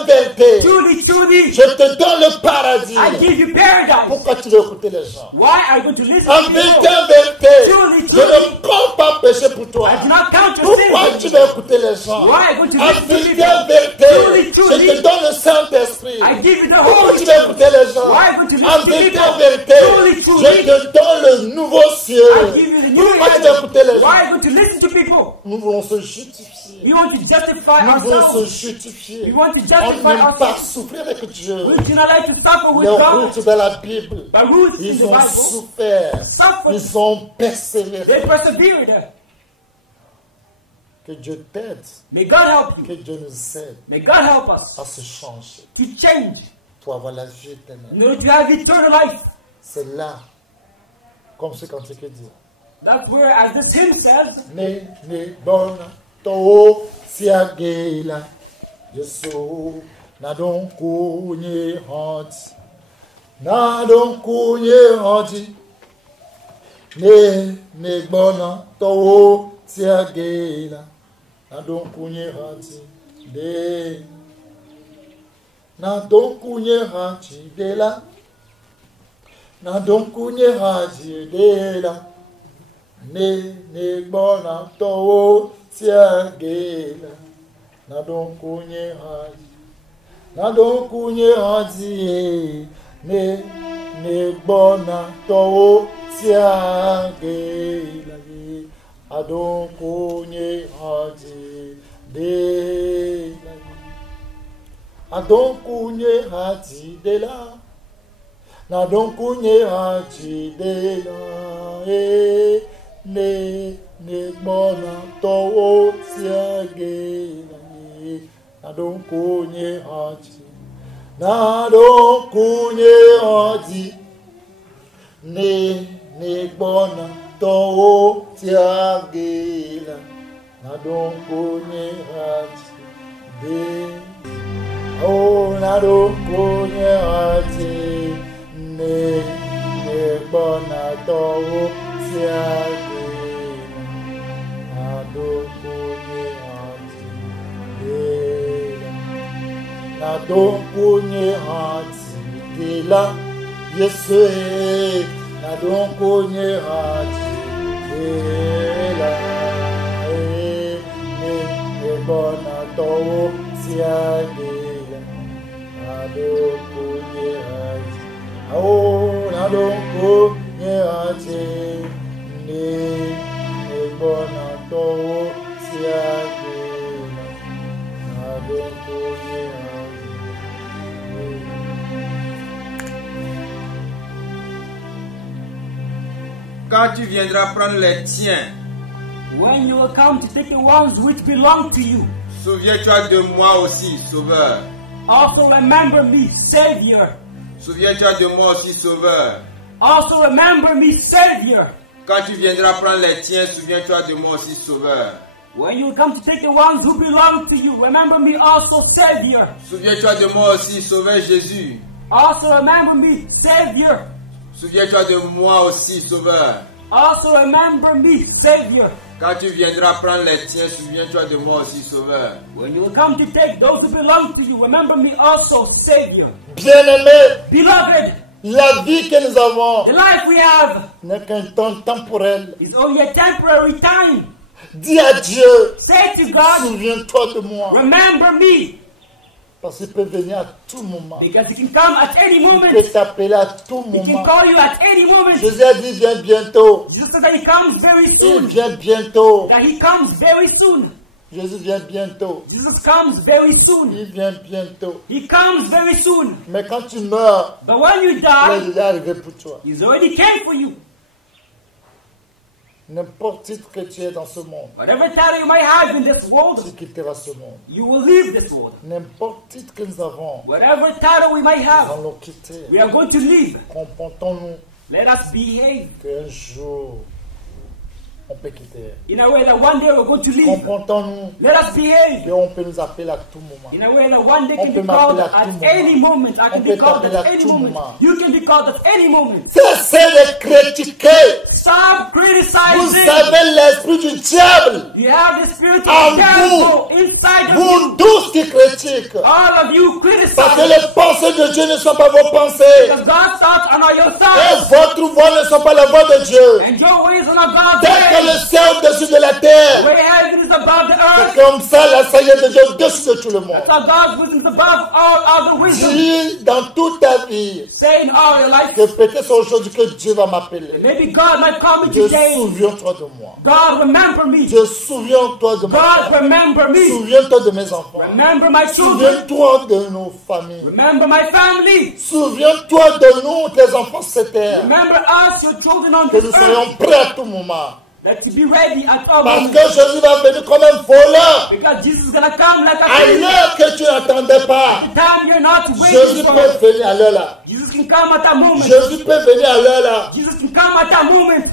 vérité, truly, truly, je te donne le paradis. I give you paradise. Pourquoi tu veux écouter les gens? Why are you going to listen En to vérité, people? en vérité, Truly, je ne compte pas péché pour toi. I do not count your Pourquoi tu sins. veux écouter les gens? Why are you going to En listen to vérité, people? en vérité, Truly, truly, je te donne le Saint-Esprit. I give you the Pourquoi Holy tu veux Spirit. écouter les gens? Why are you going to En listen to vérité, people? en vérité, Truly, truly, je te donne le nouveau ciel. I give you the new Pourquoi tu veux heaven. écouter les Why are gens? you going to listen to people? Nous voulons se justifier. We want to justify Nous voulons se ourselves. justifier. We want to On justify n'aime pas ourselves. souffrir avec Dieu. We do not like to suffer with Les God. routes de la Bible, But roots in ils the ont Bible souffert. suffer. Ils ont persévéré. They persevered. Que Dieu t'aide. May God help you. Que Dieu nous aide May God help us à se changer to change pour avoir la vie éternelle. in order to have eternal life. C'est là, comme ce cantique dit. That's where, as this hymn says, Ne bon to siagela Yesu Nadonkunye hanti. Nadonkunye hanti. Ne gbona towo tiagela. Nadonkunye hanti. Nadonkunye hanti dela. Nadonkunye hanti dela. Ne gbona towo tiagela. Nadonkunye hanti. Nadonkunye hanti. Ne gbona towo tiagela. Adonkunye hanti dela. Adonkunye hanti dela. Nadonkunye hanti dela. Ne gbona towo tiagela. Nadonkunye hanti. Nadonkunye hanti. Ne gbona towo tiagela. Nadonkunye hanti. Oh, nadonkunye hanti. Ne gbona towo tiagela. Nadonkunye hanti. Nadonkunye hanti dela. Yesu nadonkunye hanti dela. Ne gbona towo tiagela. Nadonkunye hanti. Oh, nadonkunye hanti. Ne gbona towo tiagela. Nadonkunye hanti. Quand tu viendras prendre les tiens, When you will come to take the ones which belong to you, souviens-toi de moi aussi, Sauveur. also remember me, Savior. Souviens-toi de moi aussi, Sauveur. Also remember me, Savior. Quand tu viendras prendre les tiens, souviens-toi de moi aussi, Sauveur. When you will come to take the ones who belong to you, remember me also, Savior. Souviens-toi de moi aussi, Sauveur Jésus. Also remember me, Savior. Souviens-toi de moi aussi, Sauveur. Also remember me, Savior. Quand tu viendras prendre les tiens, souviens-toi de moi aussi, Sauveur. When you will come to take those who belong to you, remember me also, Savior. Bien-aimés, Beloved, la vie que nous avons the life we have n'est qu'un temps temporel. is only a temporary time. Dis à Dieu, Say to God, souviens-toi de moi. remember me, Parce qu'il peut venir à tout moment. because He can come at any Il peut moment. t'appeler à tout He can moment. call you at any moment. Jésus a dit, viens bientôt. Jesus said that He comes very Il soon. vient bientôt. That He comes very soon. Jésus vient bientôt. Jesus comes very soon. Il vient bientôt. He comes very soon. Mais quand tu meurs, But when you là, die, il est arrivé pour toi. He's already came for you. N'importe titre que tu es dans ce monde, Whatever title you might have in this world, tu quitteras ce monde. you will leave this world. N'importe titre que nous avons, Whatever title we might nous have, allons quitter. we are going to leave. Comportons-nous Let us behave qu'un jour, on peut quitter. in a way that one day we're going to leave. Comportons-nous Let us behave qu'on peut nous appeler à tout moment. in a way that one day On can peut be called m'appeler à at tout any moment. moment. I On can peut be called t'appeler at à any tout moment. moment. You can be called at any moment. Cessez de critiquer. Stop Vous criticizing. avez l'esprit du diable. You have the spirit of En the devil inside of Vous you. tous qui critiquent. All of you Parce que criticize. les pensées de Dieu ne sont pas vos pensées. Because God's thoughts are not your Et thoughts. votre voix ne sont pas la voix de Dieu. And your ways are not God's Tel que ways. le ciel au-dessus de la terre. Way heaven is above the C'est earth. comme ça la sagesse de Dieu au-dessus de tout le monde. That's how God's wisdom is above all other wisdom. Dis dans toute ta vie Say in all your life, que peut-être aujourd'hui que Dieu va m'appeler. maybe God might call me Dieu, today. souviens-toi de moi. God, remember me. Dieu, souviens-toi de God, moi. remember me. Souviens-toi de mes enfants. Remember my children. Souviens-toi de nos familles. Remember my family. Souviens-toi de nous, tes enfants sur cette terre. Remember us, your children on Que nous this soyons earth. prêts à tout moment. That you be ready at all Parce moments. que Jésus va venir comme un voleur. Because Jesus is going to come like a À thief. l'heure que tu n'attendais pas. The time you're not Jésus waiting for. peut venir à l'heure là. Jesus can come at that moment. Jésus peut venir à l'heure là. Jesus can come at that moment.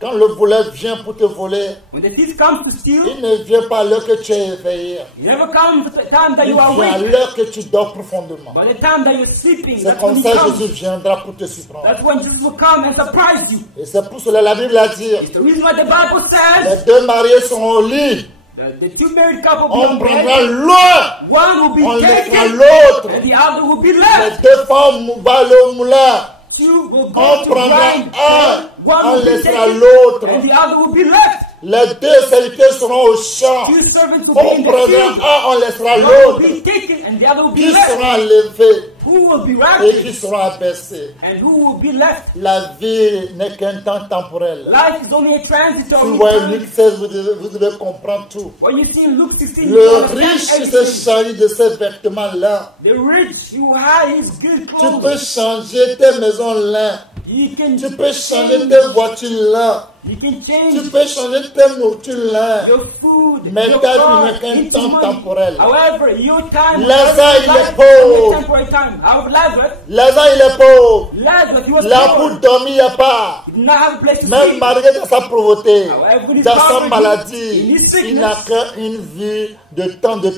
Quand le voleur vient pour te voler, when the thief comes to steal, il ne vient pas à l'heure que tu es éveillé. he never comes at the time that Il you are vient à awake, l'heure que tu dors profondément. but the time that you're sleeping. C'est That's when comme he ça que comes. Jésus viendra pour te surprendre. That's when Jesus will come and surprise you. Et c'est pour cela la Bible a dit, It's the reason why the Bible les says deux mariés sont au lit. the two married couple will be On on prendra bed. l'un, One will on be laissera taken l'autre. and the other will be Les left. deux femmes vont aller au moulin. Two will go On to prendra grind. un, One on will be laissera taken l'autre. and the other will be left. Les deux serviteurs seront au champ. Two servants will be On in the prendra field. un, on laissera One will l'autre. be taken and the other will be Qui left. sera enlevé Who will be et qui raptured sera abaissé. and who will be left? La vie n'est qu'un temps temporel. Life is only a Si transitory vous voyez time. Luc 16, vous devez comprendre tout. When you see Luke 16, you Le understand riche s'est everything. changé de ces vêtements-là. The rich, you have his good Tu peux clothes. changer tes maisons là. You can Tu peux changer change, tes voitures là. you can Tu change peux changer tes nourritures là. your food, Mais your ta vie car n'est qu'un into temps money. temporel. However, your time Lazare, il est life pauvre. is only a temporary time. However, Lazare, il est pauvre. Lazarus, he was Là poor. pour dormir, il n'y a pas. He did not have a place to Même sleep. malgré dans sa pauvreté, However, in his dans sa poverty, in maladie, his il n'a sickness, qu'une vie de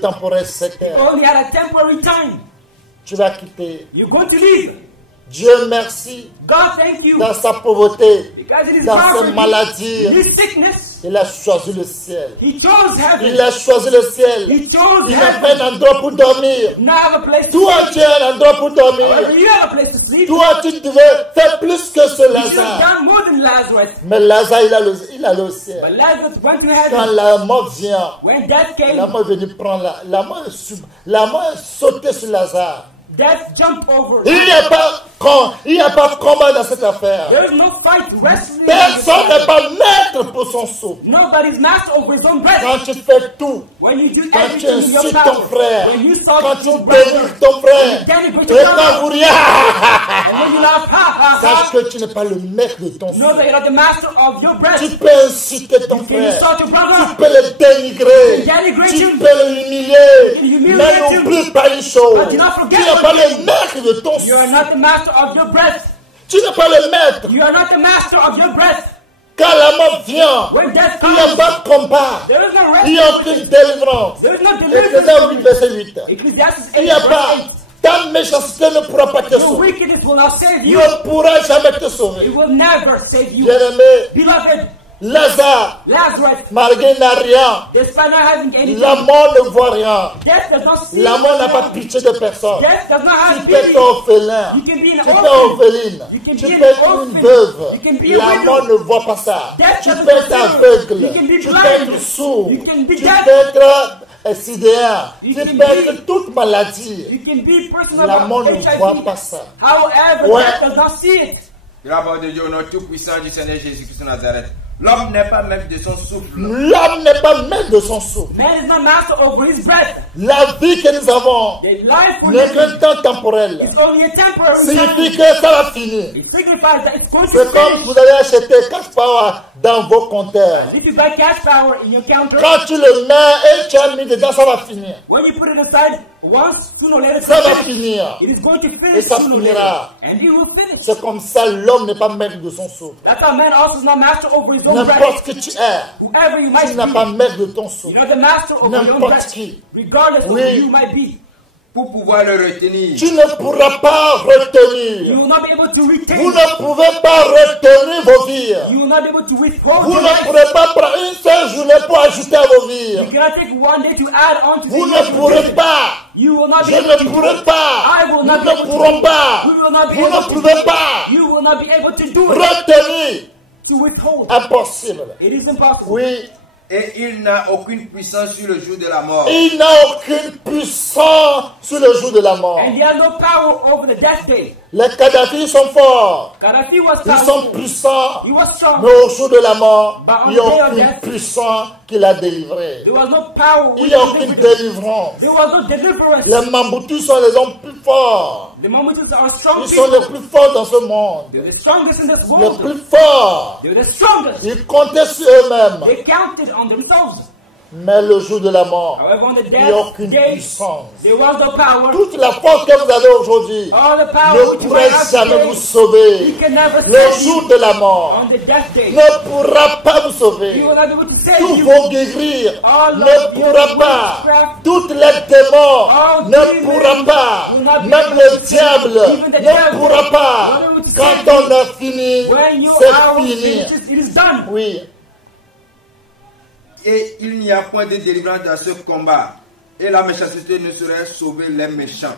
temporel sur he terre. only had a temporary time. Tu vas quitter. You're going to leave. Dieu merci. God, thank you. Dans sa pauvreté, Because in his dans ses poverty, maladies, in his sickness, il a choisi le ciel. he chose heaven. Il a choisi le ciel. He chose Il n'a heaven. pas un endroit pour dormir. Now have a place to Toi, sleep. tu as un endroit pour However, dormir. you have a place to sleep. Toi, tu devais faire plus que ce You should have Lazare. done more than Lazarus. Mais Lazare, il a le But ciel. Lazarus went to Quand heaven. la mort vient, When death la came, mort est venue prendre la mort est sautée sur Lazare. death jumped over. Il n'y a pas de combat dans cette affaire. There is no fight, wrestling. Personne n'est pas maître pour son sou. Nobody's master over his own breath. Quand tu fais tout, When you do quand tu everything in your insultes ton power, frère, when you quand solve tu your brother, dénigres ton frère, denigrate et your quand brother, vous rien, and when you laugh, ha ha sache ha, que tu n'es pas le maître de ton know frère. that you're not the master of your breath. Tu peux insulter ton You can frère, insult your tu brother. peux le dénigrer, Denigrate tu him. peux l'humilier, can humiliate mais him. n'oublie pas une chose, But do not tu forget n'es one pas thing. le maître de ton You are souffle, not the master of your breath. tu n'es pas le maître. You are not the master of your breath. Quand la mort vient, When death il n'y a comes, pas de combat, there is no il n'y a rest. aucune délivrance. There is no Ecclésias 8, deliverance. verset 8. Ecclesiastes Il 8, n'y a pas, verse 8. ta méchanceté ne pourra pas te Your sauver. wickedness will not save you. Ne pourra jamais te sauver. It will never save you. Bien-aimé, Beloved, Lazare, Lazarus, malgré n'a rien, despite not having anything, la mort ne voit rien. death does not see La mort n'a pas you. pitié de personne. Death does not have Tu peux être pity. orphelin, You can be tu an peux être orphan. orpheline, You can tu be peux an être une orphan. veuve. You can be a La widow. mort ne voit pas ça. Death Tu doesn't peux être consider. aveugle, You can be tu peux blind. être sourd, You can be tu deaf. peux être sidéen, You tu can peux be- être toute maladie. You can be person La mort of ne voit HIV. pas ça. However, Ouais. death does not see it. De la part de Dieu, au nom tout puissant du Seigneur Jésus-Christ de Nazareth. L'homme n'est pas maître de son souffle. L'homme n'est pas maître de son souffle. Man is not master over his breath. La vie que nous avons The life for n'est him qu'un temps temporel. is only a temporary Signifie time. que ça va finir. It signifies that it's going to C'est comme finish. vous avez acheté 4 power dans vos compteurs. If you buy cash power in your counter, Quand tu le mets et tu as mis dedans, ça va finir. when you put it aside, once, sooner or later, Ça va it's finish. finir. It is going to Et finish ça sooner or later. finira. And it will finish. C'est comme ça, l'homme n'est pas maître de son souffle. That's how man also is not master over his own N'importe breath. que tu es, Whoever you tu might n'as pas be, maître de ton you're souffle. not the master over your own N'importe breath. qui. Regardless of Oui. who you might be. Pour pouvoir le retenir, Tu ne pourras pas You retenir. will not be able to retain. Vous ne pouvez pas retenir vos vies. You will not be able to withhold Vous your ne life. pourrez pas prendre une seule journée pour ajouter à vos You vies. cannot take one day to add on to Vous the ne years pourrez you pas. You will not Je be able ne to. pourrai pas. I will Nous not be ne able to. pourrons pas. We will not be Vous able ne to. pouvez pas You will not be able to do it. retenir. To withhold. Impossible. It is impossible. Oui, et il n'a aucune puissance sur le jour de la mort. il n'a aucune puissance sur le jour de la mort. And he has no power over the death day. Les Kadhafi sont forts. Gaddafi was Ils sont powerful. puissants. He was strong. Mais au jour de la mort, But on il n'y a the day of aucune death, puissance qui l'a délivré. There was no power. Il which n'y a aucune delivered him. délivrance. There was no deliverance. Les Mambutus sont les hommes plus forts. The Mamutus are strong Ils sont people. les plus forts dans ce monde. They're the strongest in this Les world. plus forts. They're the strongest. Ils comptaient sur eux-mêmes. They counted on themselves. Mais le jour de la mort, However, on the il n'y a death aucune day, puissance. there was no power. Toute la force que vous avez aujourd'hui All the power ne which you pourrait have jamais today, vous sauver. he can never Le save jour you. de la mort On the death day, ne pourra pas vous he sauver. will not be able to save Tous you. vos guérir All ne of your pourra pas. witchcraft, Toutes les démons all ne demons pourra pas. will not be Même able le to save diable you. Even the ne devil pourra pas. will not be able to Quand save on a fini, When your c'est hour fini. finishes, it is done. Oui. Et il n'y a point de délivrance dans ce combat. Et la méchanceté ne saurait sauver les méchants.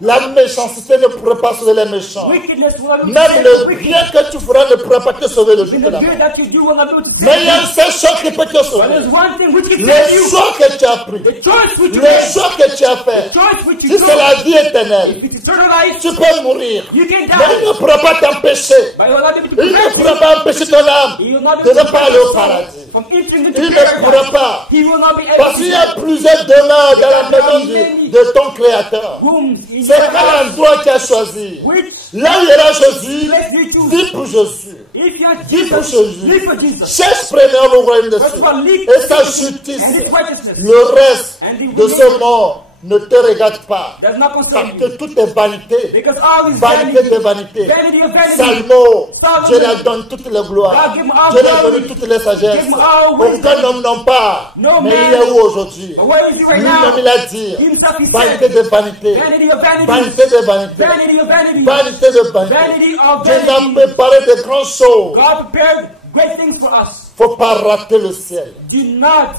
La méchanceté ne pourra pas sauver les méchants. Wickedness will not be able to Même save le the wicked. bien que tu feras ne pourra pas te sauver le jour Even de the la good mort. that you do will not be able to Mais save il y a you. une seule chose qui peut te But sauver. there's one thing which can Le save you. choix que tu as pris. The choice which you Le made. choix que tu as fait. The choice which Si you c'est took. la vie éternelle, If it's eternal life, tu peux mourir. you can Mais il die. ne pourra pas t'empêcher. But he will not be able to Il ne prevent pourra you. pas empêcher ton âme He will not be de able ne to pas prevent aller au you paradis. from entering into Il ne pourra paradise. pas. He will not be able Parce qu'il y a to plusieurs demeures dans la maison de ton Créateur. rooms in C'est your quel house endroit tu as choisi? which Là où il y aura Jésus, place you choose. vis pour Jésus. If you're Vis pour Jesus, Jésus. live for Jesus. Cherche premièrement le royaume de First Dieu of all, live et sa for Jesus justice. and his righteousness. Le reste And the de ce monde ne te regarde pas. does not Parce concern que you. tout est vanité. Because all is Vanité vanity. de vanité. Vanity of vanity. Salmo, Solomon. Dieu leur donne toutes les gloires. God give him all Dieu leur glory. donne toutes les sagesses. Give him all wisdom. Aucun homme n'en pas. No Mais man. il est où aujourd'hui? But where is he right Lui-même now? il a dit. Himself he Vanité said, de vanité. vanity of vanity. Vanité de vanité. Vanity of vanity. Vanité de vanité. Vanity of Dieu nous a vanity. préparé de grandes choses. God prepared great things for us. Faut pas rater le ciel. Do not.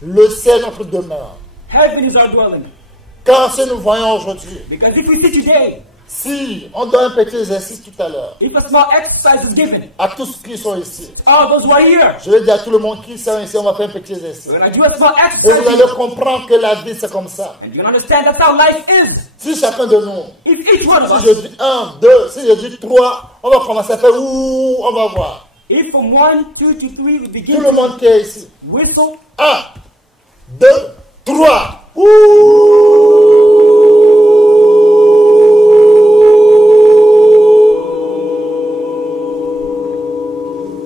Le ciel est notre demeure. Heaven is our dwelling. Quand si nous voyons aujourd'hui, Because if we see today, si on donne un petit exercice tout à l'heure if a small exercise is given, à tous ceux qui sont ici, all those who are here, je vais dire à tout le monde qui sont ici, on va faire un petit exercice. when I do a small Et vous exercise, allez comprendre que la vie c'est comme ça. and you can understand that's how life is. Si chacun de nous, If each one of si je us, dis 1, 2, si je dis 3, on va commencer à faire ouh, on va voir. if from 1, 2 to 3 we Tout begin le monde qui est ici. to whistle, 1, 2, 3. Ouh.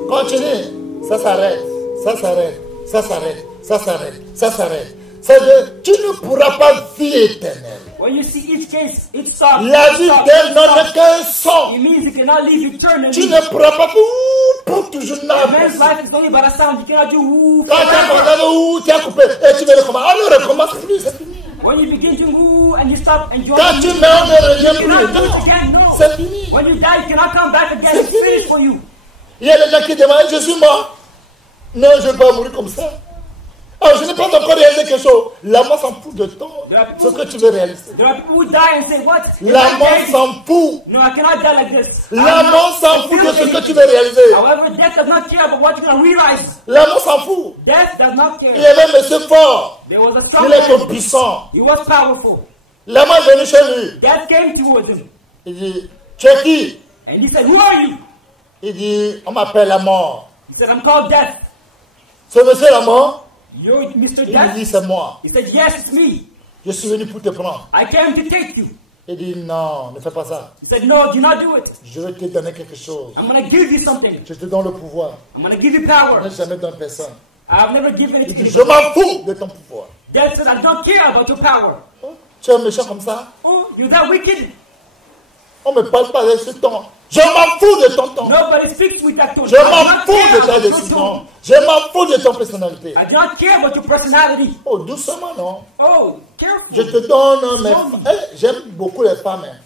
Continue. Ça s'arrête. Ça s'arrête. Ça s'arrête. Ça s'arrête. Ça s'arrête. C'est-à-dire, tu ne pourras pas vivre éternelle. when you see each case, each stop, La each vie stop, d'elle each n'en stop, est qu'un son. it means you cannot live Tu eternally. ne pourras pas pour toujours A man's n'importe. life is only but a sound. You cannot do woo Quand tu as forever. condamné, tu as coupé et tu veux recommencer. On ne recommence plus, c'est fini. When you begin to woo and you stop and you Quand tu meurs, on ne revient you plus. cannot do it Non, again. No. c'est fini. When you die, you cannot come back again. C'est It's fini. finished for you. Il y a des gens qui demandent, je suis mort. Non, je ne vais pas mourir comme ça. Oh, je n'ai pas encore réalisé quelque chose. La mort s'en fout de toi. Ce que tu veux réaliser. There are people who die and say, what? If La I mort die- s'en fout. No, I cannot die like this. La I'm mort not s'en fout de ce fulfilled que tu in veux it. réaliser. However, death does not care about what you're going to realize. La mort s'en fout. Death does not Il y care. avait monsieur fort. There was a strong Il est man. puissant. He was powerful. La mort est venue chez lui. Death came towards him. Il dit, tu es qui? And he said, who are you? Il dit, on m'appelle la mort. He said, I'm called Death. Ce monsieur la mort, You're Mr. il lui Death? dit, c'est moi. He said, yes, it's me. Je suis venu pour te prendre. I came to take you. Il dit, non, ne fais pas ça. He said, no, do not do it. Je vais te donner quelque chose. I'm going to give you something. Je te donne le pouvoir. I'm going to give you Je power. n'ai jamais donné personne. I've never given it Il to dit, you. je m'en fous de ton pouvoir. Death said, I don't care about your power. Oh, tu es méchant comme ça? Oh, you're that wicked. On ne me parle pas de ce ton. Je m'en fous de ton ton. Nobody speaks with that tone. Je I do m'en not fous care de ta about your décision. tone. Je m'en fous de ton personnalité. I do not care about your personality. Oh, doucement, non? Oh, careful. Je te donne mes femmes. J'aime beaucoup les femmes. Hein.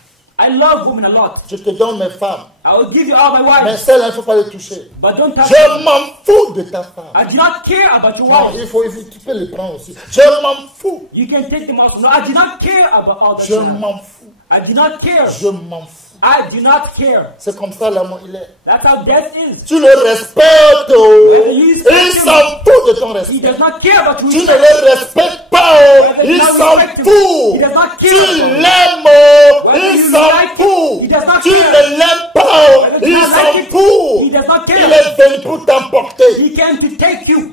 I love women a lot. Je te donne mes femmes. I will give you all my Mais wives, celles-là, il ne faut pas les toucher. but don't touch Je m'en fous de ta femme. I do not care about your Non, wives. tu peux les prendre aussi. Je m'en fous. You can take them also. No, I do not care about all that. Je you have. m'en fous. I do not care. Je m'en fous. I do not care. C'est comme ça l'amour il est. That's how death is. Tu le respectes. Oh. Il s'en fout de ton He respect. does not care about who Tu you ne respect. le respectes pas. Oh. Il s'en fout. Tu l'aimes. Oh. Il s'en fout. Tu ne l'aimes pas. Oh. Il s'en fout. Il est venu pour t'emporter. He came to take you.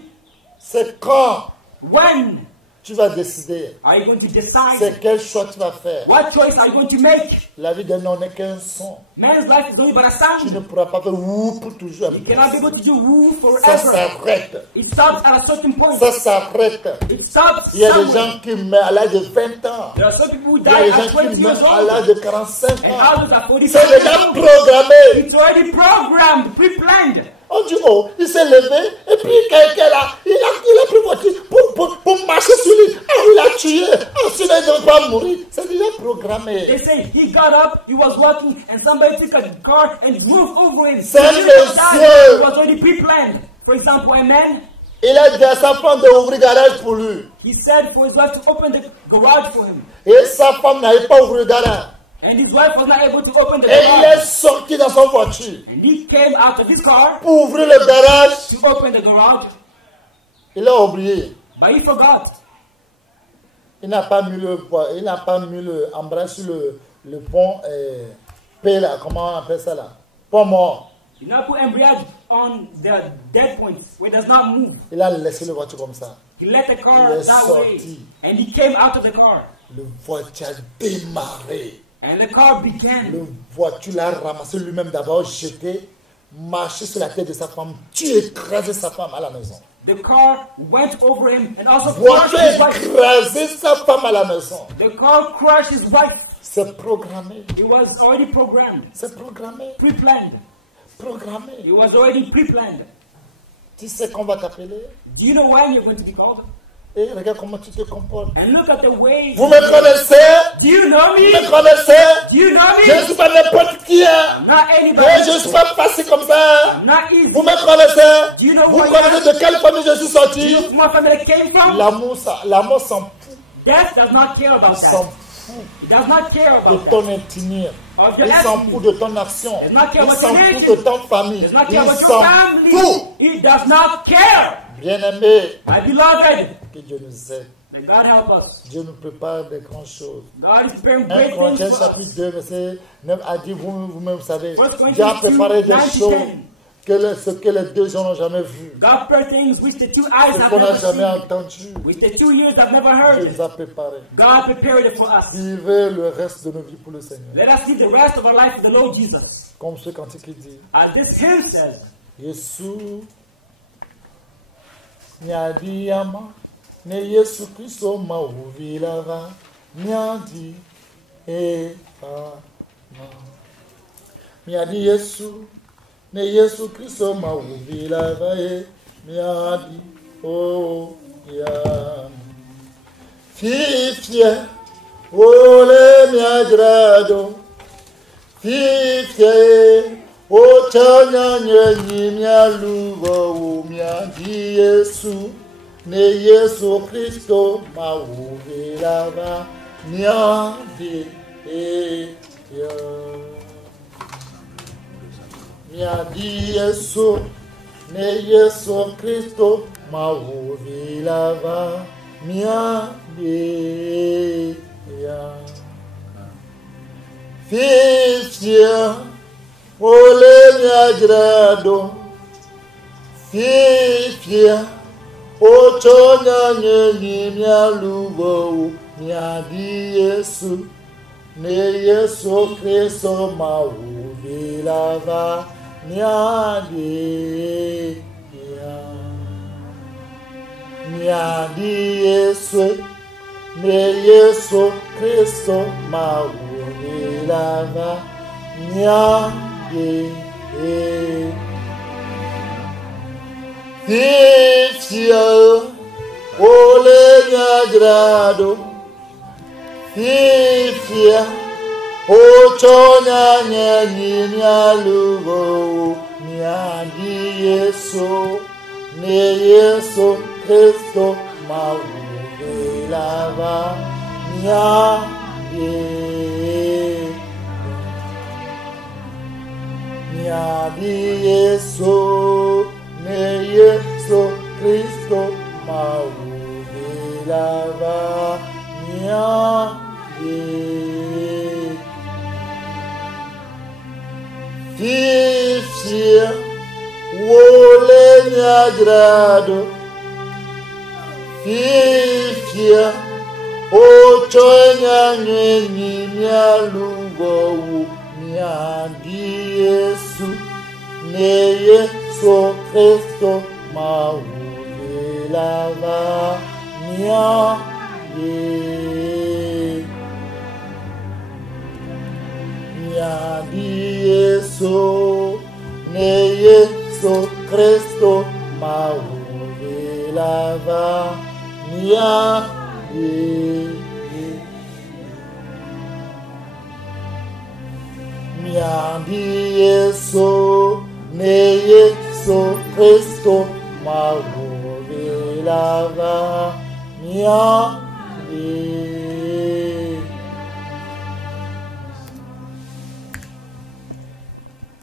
C'est quand When Tu vas décider. Are you going to decide? C'est quel choix tu vas faire. What choice are you going to make? La vie d'un homme n'est qu'un son. Man's life is only but a Tu ne sound. pourras pas faire wouh pour toujours. You cannot be able to do woo Ça forever. s'arrête. It stops at a certain point. Ça s'arrête. It stops Il y a des somewhere. gens qui meurent à l'âge de 20 ans. There are some people who Il y a die des at gens 20 qui years meurent à old. l'âge de 45 And ans. others are 45 C'est déjà years old. programmé. It's already programmed, pre-planned. On dit, oh, il s'est levé et puis quelqu'un là, il a pris voiture pour marcher sur lui. Ah, il a tué. Ah, sinon il ne va pas mourir. C'est déjà They programmé. say he got up, he was walking, and somebody took a car and drove over him. C'est He un didn't know that. monsieur. It was already pre-planned. For example, a man, Il a dit à sa femme d'ouvrir garage pour lui. he said for his wife to open the garage for him. Et sa femme n'avait pas ouvert le garage. And his wife was not able to open the Et il garage. est sorti dans son voiture And he came out of his car pour ouvrir le garage. to open the garage, Il a oublié. but he forgot. Il n'a pas mis le embrase sur le pont P là, comment on appelle ça là? Pont mort. He now put embryo on the dead points where it does not move. Il a laissé le voiture comme ça. He let the car Il est that way. sorti. And he came out of the car. Le voiture a démarré. And the car began. Le voiture l'a ramassé lui-même d'abord, jeté, marché sur la tête de sa femme, tué, écrasé sa femme à la maison. The car went over him and also Voiture crushed his wife. écrasé sa femme à la maison. The car crushed his wife. C'est programmé. It was already programmed, C'est programmé. pre-planned. Programmé. It was already pre-planned. Tu sais qu'on va t'appeler. Do you know when you're going to be called? Et regarde comment tu te comportes. And look at the way. Vous me connaissez? Do you know Vous me? me connaissez? Do you know Je ne me? suis pas n'importe qui. I'm not Je anybody. ne suis pas passé comme ça. I'm not easy. Vous me connaissez? Do you know Vous who I connaissez am? de quelle famille je suis Do you sorti? know where my family came from? L'amour s'en fout. Death does not care about S'en that. fout It does not care de about that. ton itinéraire. Of your Il s'en ethnic. fout de ton action. Does not care Il about s'en your fout religion. de ton famille. Does not care Il about your s'en family. fout. He does not care. Bien-aimé, My beloved, que Dieu nous aide. may God help us. Dieu nous prépare des grandes choses. God is preparing 1 great things Corinthiens for chapitre us. 2, verset 9 a dit, vous-même vous savez, 1 Corinthians Dieu a préparé 2, des 9 to choses 10. ce que les deux gens n'ont jamais vu, God prepared things which the two eyes ce have qu'on n'a never jamais seen, entendu. which the 2 ears have never Dieu heard. nous a préparé. God prepared it for us. Vivez le reste de nos vies pour le Seigneur. Let us live the rest of our life for the Lord Jesus. Comme ce cantique qui dit, As this hymn says, Yesu nyadiyama ne Yesu Kristo mauvilava nyadi epama. Nyadi Yesu ne Yesu Kristo mauvilava nyadi o yama. Fifia ole miagrado. Fifia o chanya nyimya lugo umya di Yesu ne Yesu Kristo mauvilava nyadi ya. Nyadi Yesu ne Yesu Kristo mauvilava nyadi ya. Fifia ole miagrado. Fifia o chonya nyimya lugo nyadi Yesu ne Yesu Kristo mauvilava nyadi ya. Nyadi Yesu ne Yesu Kristo mauvilava nyadi. Fifia ole nyagrado. Fifia o chonya nyimya lugo nyadi Yesu ne Yesu Kristo mauvilava nyadi. Nyadi Yesu ne Yesu Kristo mauvilava nyadi. Fifia, ole nyagrado. fifia ochonya nyeni mialugo miandi Yesu ne Yesu Kristo maule lava miandi Yesu ne Yesu Kristo maule lava miandi Yesu ne Yesu Kristo maule lava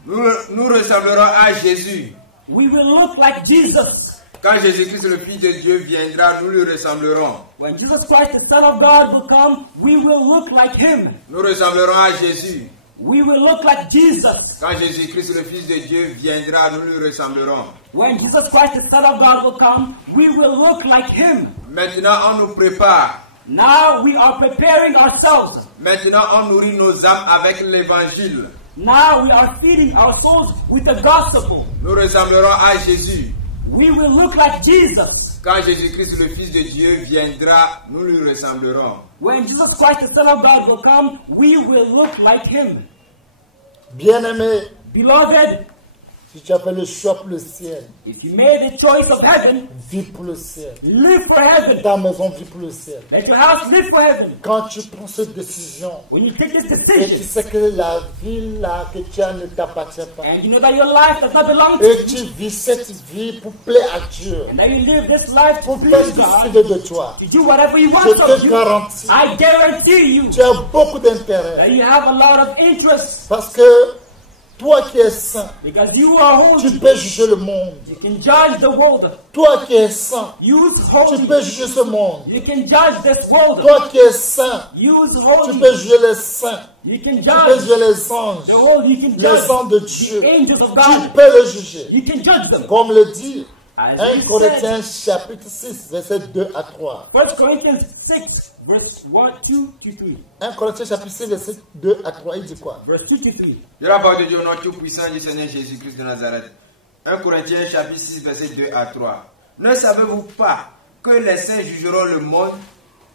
Nous ressemblerons à Jésus. We will look like Jesus. Quand Jésus-Christ, le Fils de Dieu, viendra, nous lui ressemblerons. When Jesus Christ, the Son of God, will come, we will look like Him. Nous ressemblerons à Jésus. We will look like Jesus. Quand Jésus-Christ, le Fils de Dieu, viendra, nous lui ressemblerons. When Jesus Christ, the Son of God, will come, we will look like Him. Maintenant, on nous prépare. Now we are preparing ourselves. Maintenant, on nourrit nos âmes avec l'évangile. Now we are feeding our souls with the gospel. Nous ressemblerons à Jésus. We will look like Jesus. Quand Jésus-Christ, le Fils de Dieu, viendra, nous lui ressemblerons. When Jesus Christ, the Son of God, will come, we will look like Him. Bien-aimé, Beloved, si tu as fait le choix pour le ciel, if you made the choice of heaven, vis pour le ciel. live for heaven. Ta maison vit pour le ciel. Let your house live for heaven. Quand tu prends cette décision, When you take this et tu decision, sais que la vie là que tu as ne t'appartient pas, and you know that your life does not belong to et you, tu vis cette vie pour plaire à Dieu, and that you live this life to pour faire please ce God, qu'il veut de toi, to do whatever He je wants of te you, garantis, I guarantee you tu as beaucoup d'intérêt. that you have a lot of interest, Parce que toi qui es saint, because you are tu holy. peux juger le monde. You can judge the world. Toi qui es saint, Use tu holy. peux juger ce monde. You can judge this world. Toi qui es saint, Use tu holy. peux juger les saints. You can Tu peux judge juger les anges. the world. You can Les judge anges de Dieu. the angels of Tu God. peux les juger. You can judge them. Comme le dit As 1 we said, Corinthiens chapitre 6, verset 2 à 3. 1 Corinthians 6, verse 1, 2 to 3. 1 Corinthiens chapitre 6, verset 2 à 3, il dit quoi? Verse 2 to 3. De la parole de Dieu, au nom tout-puissant du Seigneur Jésus-Christ de Nazareth. 1 Corinthiens chapitre 6, verset 2 à 3. Ne savez-vous pas que les saints jugeront le monde?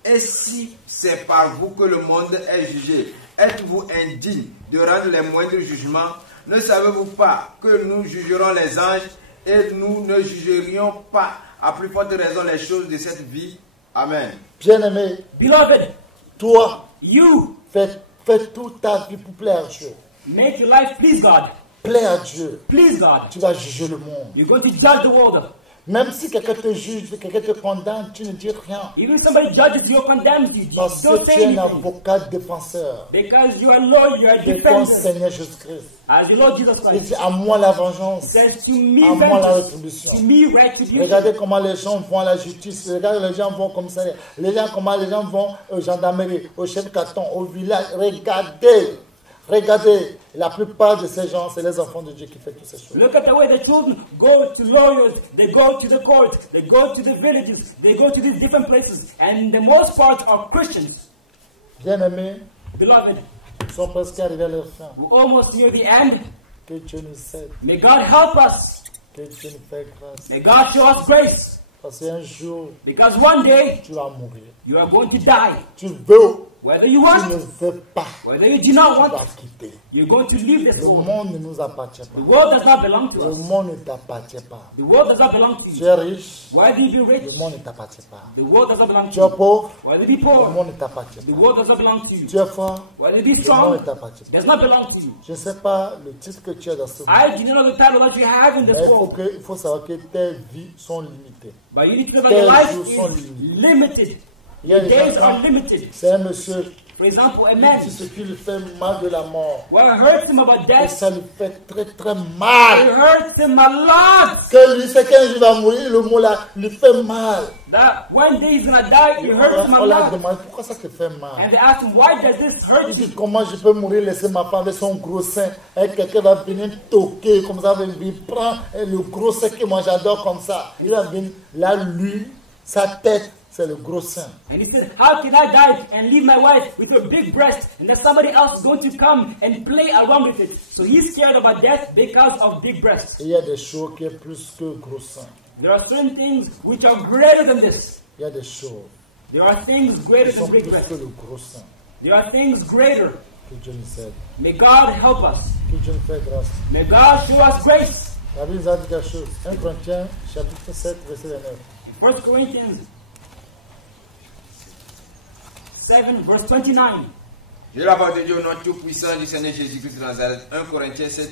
Et si c'est par vous que le monde est jugé, êtes-vous indigne de rendre les moindres jugements? Ne savez-vous pas que nous jugerons les anges et nous ne jugerions pas à plus forte raison les choses de cette vie? Amen. Bien-aimé, Beloved, toi, you fais toute ta vie pour plaire à Dieu. make your life please God. Plaire à Dieu. Please God. Tu vas juger le monde. You're going to judge the world. Même si quelqu'un te juge, quelqu'un te condamne, tu ne dis rien. Even if somebody judges you or condemns you, Parce don't que say tu es un anything. avocat défenseur Because you are Lord, you are de ton defender. Seigneur Jésus-Christ. As the Lord Jesus Il Christ dit à moi la vengeance. says to me, À moi la vengeance, rétribution. to me retribution. Regardez comment les gens vont à la justice. Regardez les gens vont au commissariat. Comment les gens vont aux gendarmeries, au chef canton, au village. Regardez. La plupart de ces gens, c'est les enfants de Dieu qui font toutes ces choses. Look at the way the children go to lawyers, they go to the court, they go to the villages, they go to these different places, and the most part are Christians. Bien-aimés, Beloved, ils sont presque arrivés à leur fin. we're almost near the end. Que Dieu nous aide. May God help us. Que Dieu nous fait grâce. May God show us grace. Parce qu'un jour, Because one day, tu vas mourir. you are going to die. Tu veux, Whether you tu want ne it, veux pas. whether you do not Tu want vas it, quitter. you're going to leave this Le world. monde ne nous appartient The pas. world does not belong to Le us. monde ne t'appartient pas. The world does not belong to Tu you. es riche, Whether you be rich, le monde ne t'appartient pas. the world does not belong Tu to es you. pauvre, Whether you be le poor, monde ne t'appartient the pas. world does not belong to you. Tu es fort, Whether you be le monde ne strong, t'appartient pas. does not belong to you. Je ne sais pas le titre que tu as dans ce monde. I do not know the title that you have in this Mais world. il faut savoir que tes vies sont limitées. But you need to know that your life is limited. Il y a Your des days gens, are limited. c'est un monsieur For example, a qui man, dit ce qui lui fait mal de la mort. what hurts him about Et death, ça lui fait très très it mal. hurts him a lot. Que lui, c'est qu'un jour il va mourir, le mot là lui fait mal. That one day he's gonna die, it hurts him a On l'a lot. demandé pourquoi ça te fait mal. And they ask him, why does this Il hurt dit you? comment je peux mourir, laisser ma femme avec son gros sein. Et quelqu'un va venir toquer comme ça, il prend le gros sein que moi j'adore comme ça. Il va venir, là lui, sa tête c'est le gros sein. And he said, how can I die and leave my wife with her big breast and then somebody else is going to come and play around with it? So he's scared about death because of big breasts. Et il y a des choses qui est plus que gros sein. There are certain things which are greater than this. Il y a des choses There are things greater qui sont than plus big breasts. que le gros sein. There are things greater. Que Dieu nous aide. May God help us. Que Dieu nous fait grâce. May God show us grace. La Bible nous a dit quelque chose. 1 Corinthiens, chapitre 7, verset 29. In 1 Corinthians 7, verse 29. Je la parole de Dieu au nom tout-puissant du Seigneur Jésus-Christ de Nazareth. 1 Corinthiens 7,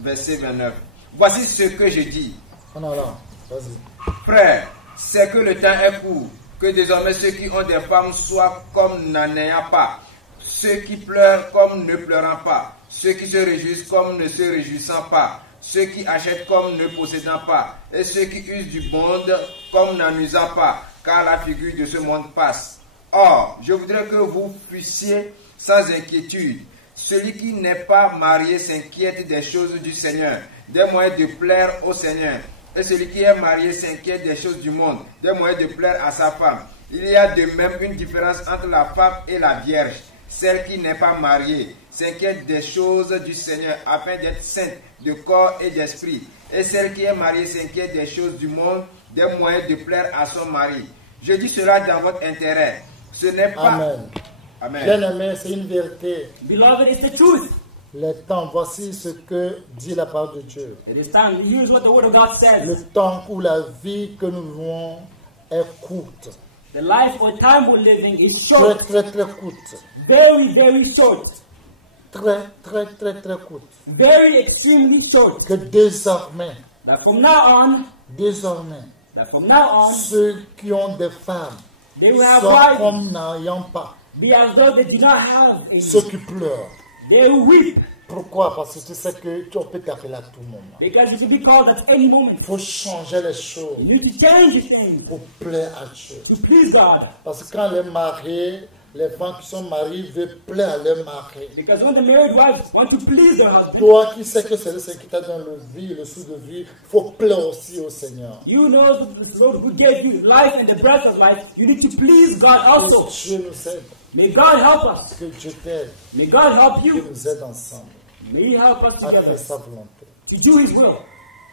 verset 29. Voici ce que je dis. On a là. Vas-y. Frères, c'est que le temps est court, que désormais ceux qui ont des femmes soient comme n'en ayant pas, ceux qui pleurent comme ne pleurant pas, ceux qui se réjouissent comme ne se réjouissant pas, ceux qui achètent comme ne possédant pas, et ceux qui usent du monde comme n'en usant pas, car la figure de ce monde passe. Or, je voudrais que vous fussiez sans inquiétude. Celui qui n'est pas marié s'inquiète des choses du Seigneur, des moyens de plaire au Seigneur. Et celui qui est marié s'inquiète des choses du monde, des moyens de plaire à sa femme. Il y a de même une différence entre la femme et la vierge. Celle qui n'est pas mariée s'inquiète des choses du Seigneur afin d'être sainte de corps et d'esprit. Et celle qui est mariée s'inquiète des choses du monde, des moyens de plaire à son mari. Je dis cela dans votre intérêt. Ce n'est pas... Amen. Amen. Bien-aimé, c'est une vérité. Beloved, it's the truth. Le temps, voici ce que dit la parole de Dieu. It is time. Here's what the Word of God Le says. temps où la vie que nous vivons est courte. The life or time we're living is Très, short. très, très courte. Very, very short. Très, très, très, très courte. Very extremely short. Que désormais, That from now on, ceux qui ont des femmes they will have sont wives. comme n'ayant pas. Be as though they do not have any. Ceux qui pleurent. They will weep. Pourquoi? Parce que tu sais que tu peux t'appeler à tout moment. Because you can be called at any moment. Il faut changer les choses You need to change things pour plaire à Dieu. to please God. Parce que quand les mariés, les femmes qui sont mariées veulent plaire à leur mari. Because when the married wives want to please their husband, Toi qui sais que c'est le Seigneur qui t'a donné le vie, le sou de vie, il faut plaire aussi au Seigneur. you know that the Lord who gave you life and the breath of life. You need to please God also. Que Dieu nous aide, May God help us. que Dieu t'aide, May God help qu'il you. nous aide ensemble May He help us à together faire sa volonté. to do His will.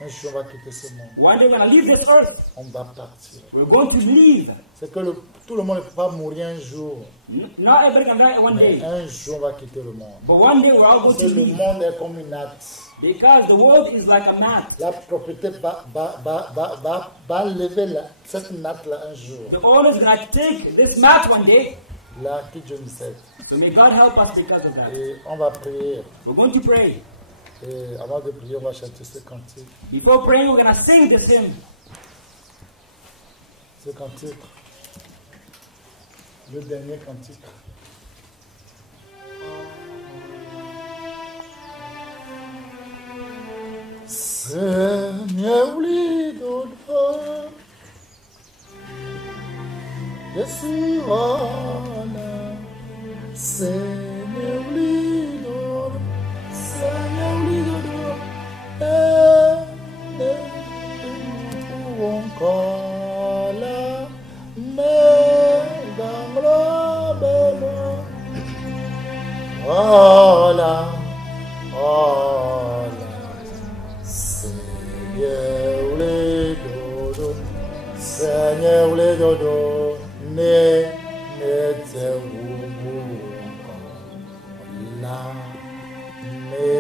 Un jour, on va quitter ce monde. One day we're going to leave this earth. On va partir. We're going to leave. C'est que tout le monde ne peut pas mourir un jour. Not everybody can die one Mais day. un jour, on va quitter le monde. But one day we're all going Parce to que le leave. monde est comme une natte. Because the world is like a mat. La propriété va lever cette natte-là un jour. The owner is going to take this mat one day. Là, que Dieu nous aide. So may God help us because of that. Et on va prier. We're going to pray. Et avant de prier, on va chanter ce cantique. Before praying, we're going to sing this hymn. Ce cantique. Le dernier cantique. Seigneur, libre, Jésus, Seigneur, libre, Seigneur, libre, et encore là, mais dans la belle, voilà, voilà. Seigneur, les dodo, ne te la, ne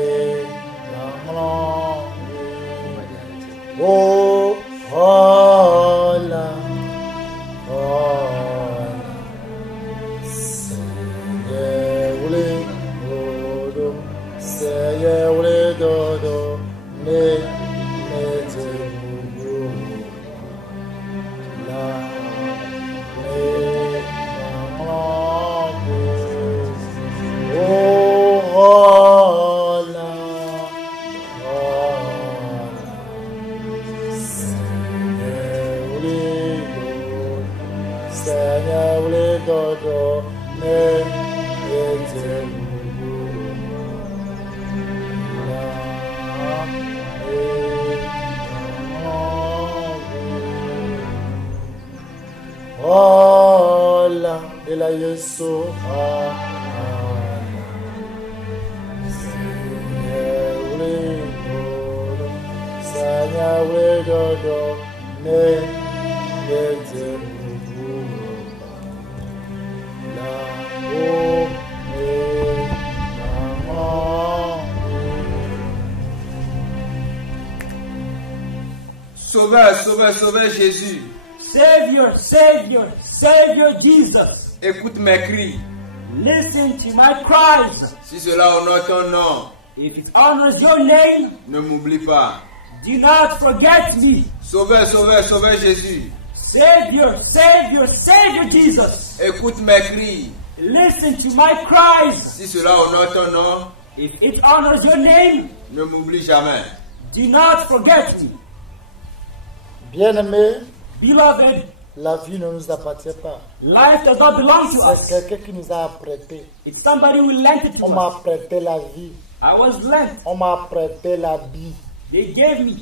oh, oh, la, oh, Seigneur, les dodo, Seigneur, les dodo, ne te Oh, ila Yesu Sanya wedodo ne gete la o me mama. Sauveur, Sauveur, Sauveur Jésus. Savior, Savior, Savior Jesus. Écoute mes cris. Listen to my cries. Si cela honore ton nom, If it honors your name, ne m'oublie pas. do not forget me. Sauveur, Sauveur, Sauveur Jésus. Savior, Savior, Savior Jesus. Écoute mes cris. Listen to my cries. Si cela honore ton nom, If it honors your name, ne m'oublie jamais. do not forget me. Bien-aimé, Beloved, la vie ne nous appartient pas. life does not belong to us. C'est quelqu'un qui nous a prêté. It's somebody who lent it to On m'a us. prêté la vie. I was lent. On m'a prêté l'habit. They gave me.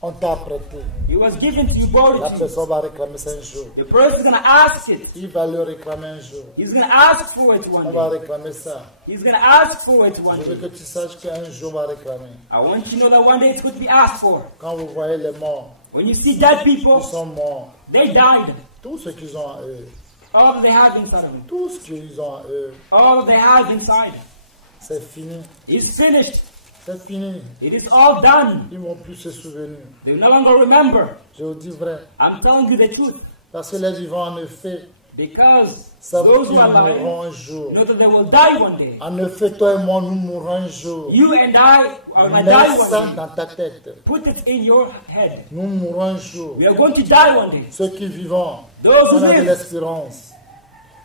On t'a prêté. It was given to you, La borrowed to you. personne va réclamer ça un jour. The person's gonna ask it. Il va le réclamer un jour. He's gonna ask for it On one va day. réclamer ça. He's gonna ask for it one Je veux day. que tu saches qu'un jour on va réclamer. I want you to know that one day it's going to be asked for. Quand vous voyez les morts, When you see dead people, ils sont morts. they died. Tout ce qu'ils ont à eux, All that they have inside of them. tout ce qu'ils ont à eux, All that they have inside. c'est fini. It's finished. C'est fini. It is all done. Ils ne vont plus se souvenir. They will no longer remember. Je vous dis vrai. I'm telling you the truth. Parce que les vivants, en effet, Because savent those qu'ils who are alive mourront un jour. know that they will die one day. En effet, toi et moi, nous mourrons un jour. You and I are going to Mets die ça one day. dans ta tête. Put it in your head. Nous mourrons un jour. We are going to die one day. Ceux qui vivent, Those who on a de live, l'espérance.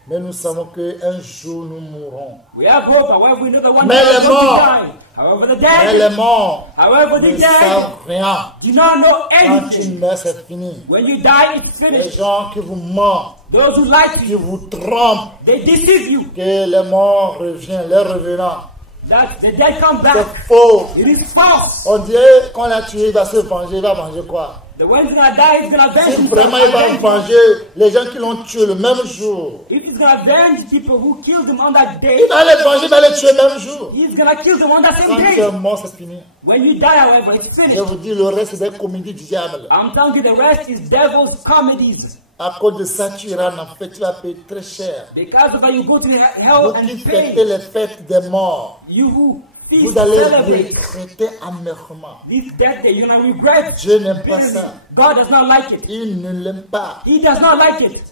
Mais nous savons qu'un jour nous mourrons. we have hope. However, we know that one Mais day we are les going to morts. die. However, the Mais les dead, morts however, ne the dead savent rien. do not know Quand tu anything. meurs, c'est fini. When you die, it's Les finished. gens qui vous mentent, Those who lie to qui you, vous trompent, they deceive you. que les morts reviennent, les revenants. That the dead come back. C'est faux. It is false. On dirait qu'on l'a tué, il va se venger, il va manger quoi? The one who's gonna die is gonna avenge Si himself. vraiment il va venger les gens qui l'ont tué le même jour, If he's gonna avenge people who killed him on that day, il va les venger, il va les tuer le même jour. he's gonna kill them on that Quand same tu es day. mort, c'est fini. When you die, however, it's Je finished. vous dis, le reste, c'est des comédies du diable. I'm telling you, the rest is devil's comedies. À cause de ça, tu iras en fait, tu vas payer très cher. Because of that, you go to Vous hell and qui pay. fêtez les fêtes des morts, You who feast, vous allez celebrate regretter amèrement. this death day, you're gonna regret. Dieu n'aime pas bitterly. ça. God does not like it. Il ne l'aime pas. He does not like it.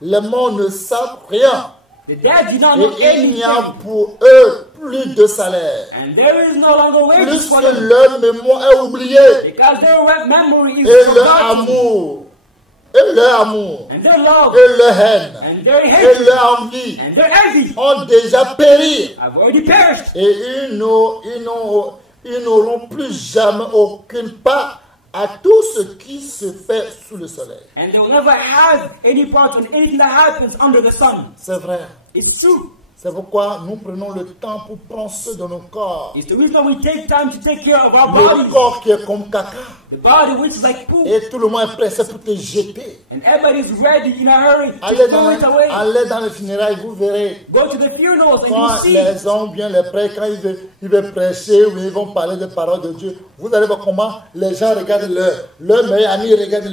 Les morts ne savent rien. The dead do not know Et il n'y a anything. pour eux plus de salaire. And there is no longer wages Plus for que them. leur mémoire est oubliée. Because their memory is Et leur forgotten. amour. Et leur amour. And their love. Et leur haine. And their Et hate. leur envie And their envy ont déjà péri. have already perished. Et ils n'auront plus jamais aucune part à tout ce qui se fait sous le soleil. And they will never have any part on anything that happens under the sun. C'est vrai. It's true. C'est pourquoi nous prenons le temps pour prendre soin de nos corps. It's the reason we take time to take care of our Le bodies. corps qui est comme caca. The body which is like poop. Et tout le monde est pressé pour te jeter. And everybody's ready in a hurry to Allez throw it away. dans les funérailles, vous verrez. Go to the funerals and Quand you see. les hommes, bien les prêtres, quand ils veulent prêcher ou ils vont parler des paroles de Dieu, vous allez voir comment les gens regardent leur meilleur ami regarde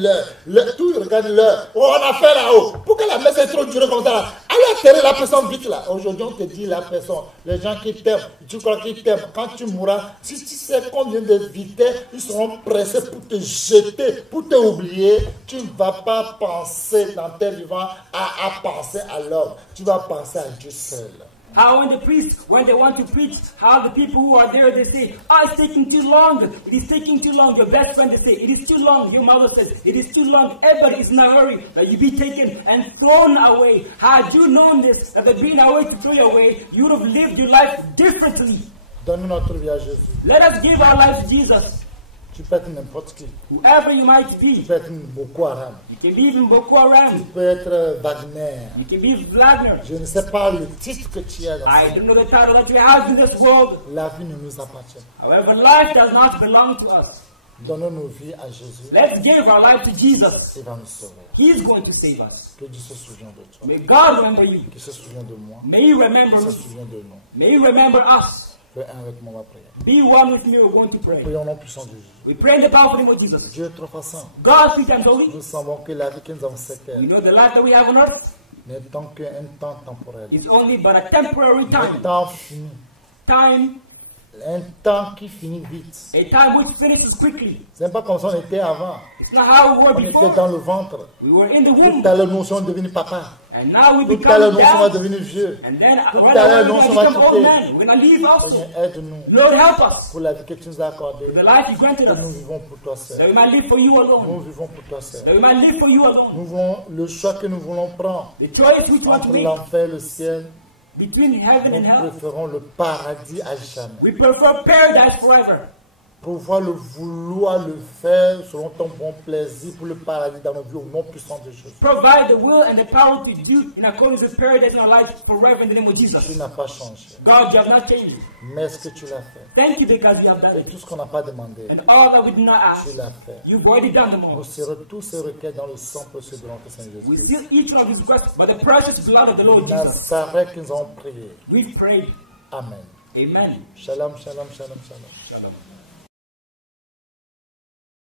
tout regarde leur. Oh, on a fait là-haut. Pourquoi la messe est trop dure comme ça là? Allez atterrir la personne vite là. Aujourd'hui, on te dit la personne, les gens qui t'aiment, tu crois qu'ils t'aiment. Quand tu mourras, si tu sais combien de vitesse, ils seront pressés pour te jeter, pour te oublier. Tu ne vas pas penser dans tes vivants à penser à l'homme. Tu vas penser à Dieu seul. How when the priests, when they want to preach, how the people who are there, they say, oh, it's taking too long. It is taking too long. Your best friend, they say, it is too long. Your mother says, it is too long. Everybody is in a hurry that you be taken and thrown away. Had you known this, that there'd been a way to throw you away, you would have lived your life differently. Donne notre vie à Jésus. Let us give our life to Jesus. Tu peux être n'importe qui. Whoever you might Tu be. peux être Boko Haram. You can be in Boko Tu Haram. peux être Wagner. You can be Vladimir. Je ne sais pas le titre que tu as dans I ce don't know the title that you have in this world. La vie ne nous appartient pas. However, life does not belong to us. Donnons nos vies à Jésus. Let's give our life to Jesus. Il va nous sauver. He's going to save us. Que Dieu se souvienne de toi. May God remember you. Qu'il se souvienne de moi. May He remember Qu'il me. se souvienne de nous. May He remember us. Fais un avec moi, on va prier. Be one with me. We're going to pray. Prions au nom puissant de Jésus. We pray in the powerful name of Jesus. Dieu est trop puissant. God, sweet and holy. Nous savons que la vie que nous avons sur We terre know the life that we have on earth n'est tant qu'un temps temporel. is only but a temporary Un time. temps fini. Time, Un temps qui finit vite. a time which finishes quickly. Ce n'est pas comme ça on était avant. It's not how we were On était before. dans le ventre. We were in the womb. Tout à l'heure, nous sommes devenus papa. And now we Tout à l'heure, become nous sommes dads. devenus vieux. And then Tout when à l'heure, we're nous going to sommes become old quittés. men, we're going to leave also. Seigneur, aide-nous Lord, help us. pour la vie que tu nous as accordée. The life you granted Que nous us. vivons pour toi seul. That we might live for you Nous alone. vivons pour toi seul. That we might live for you alone. Nous voulons le choix que nous voulons prendre The choice which we want to entre make l'enfer et le ciel. between heaven and Nous hell. préférons le paradis à jamais. We prefer paradise forever. Pouvoir le vouloir le faire selon ton bon plaisir pour le paradis dans nos vies au nom puissant de Jésus. Provide the will and the power to do in accordance with paradise in our life forever in the name of Tu Jesus. n'as pas changé. God, you have not changed. Mais ce que tu l'as fait. Thank you because you have done Et it. tout ce qu'on n'a pas demandé, And all that we did not ask, tu l'as fait. you've already done them Nous all. serons tous ces requêtes dans le sang précieux de notre Seigneur We Jésus. seal each one of these requests by the precious blood of the Lord Jesus. Nazareth que nous avons prié. We've prayed. Amen. Amen. Shalom, shalom, shalom, shalom. Shalom.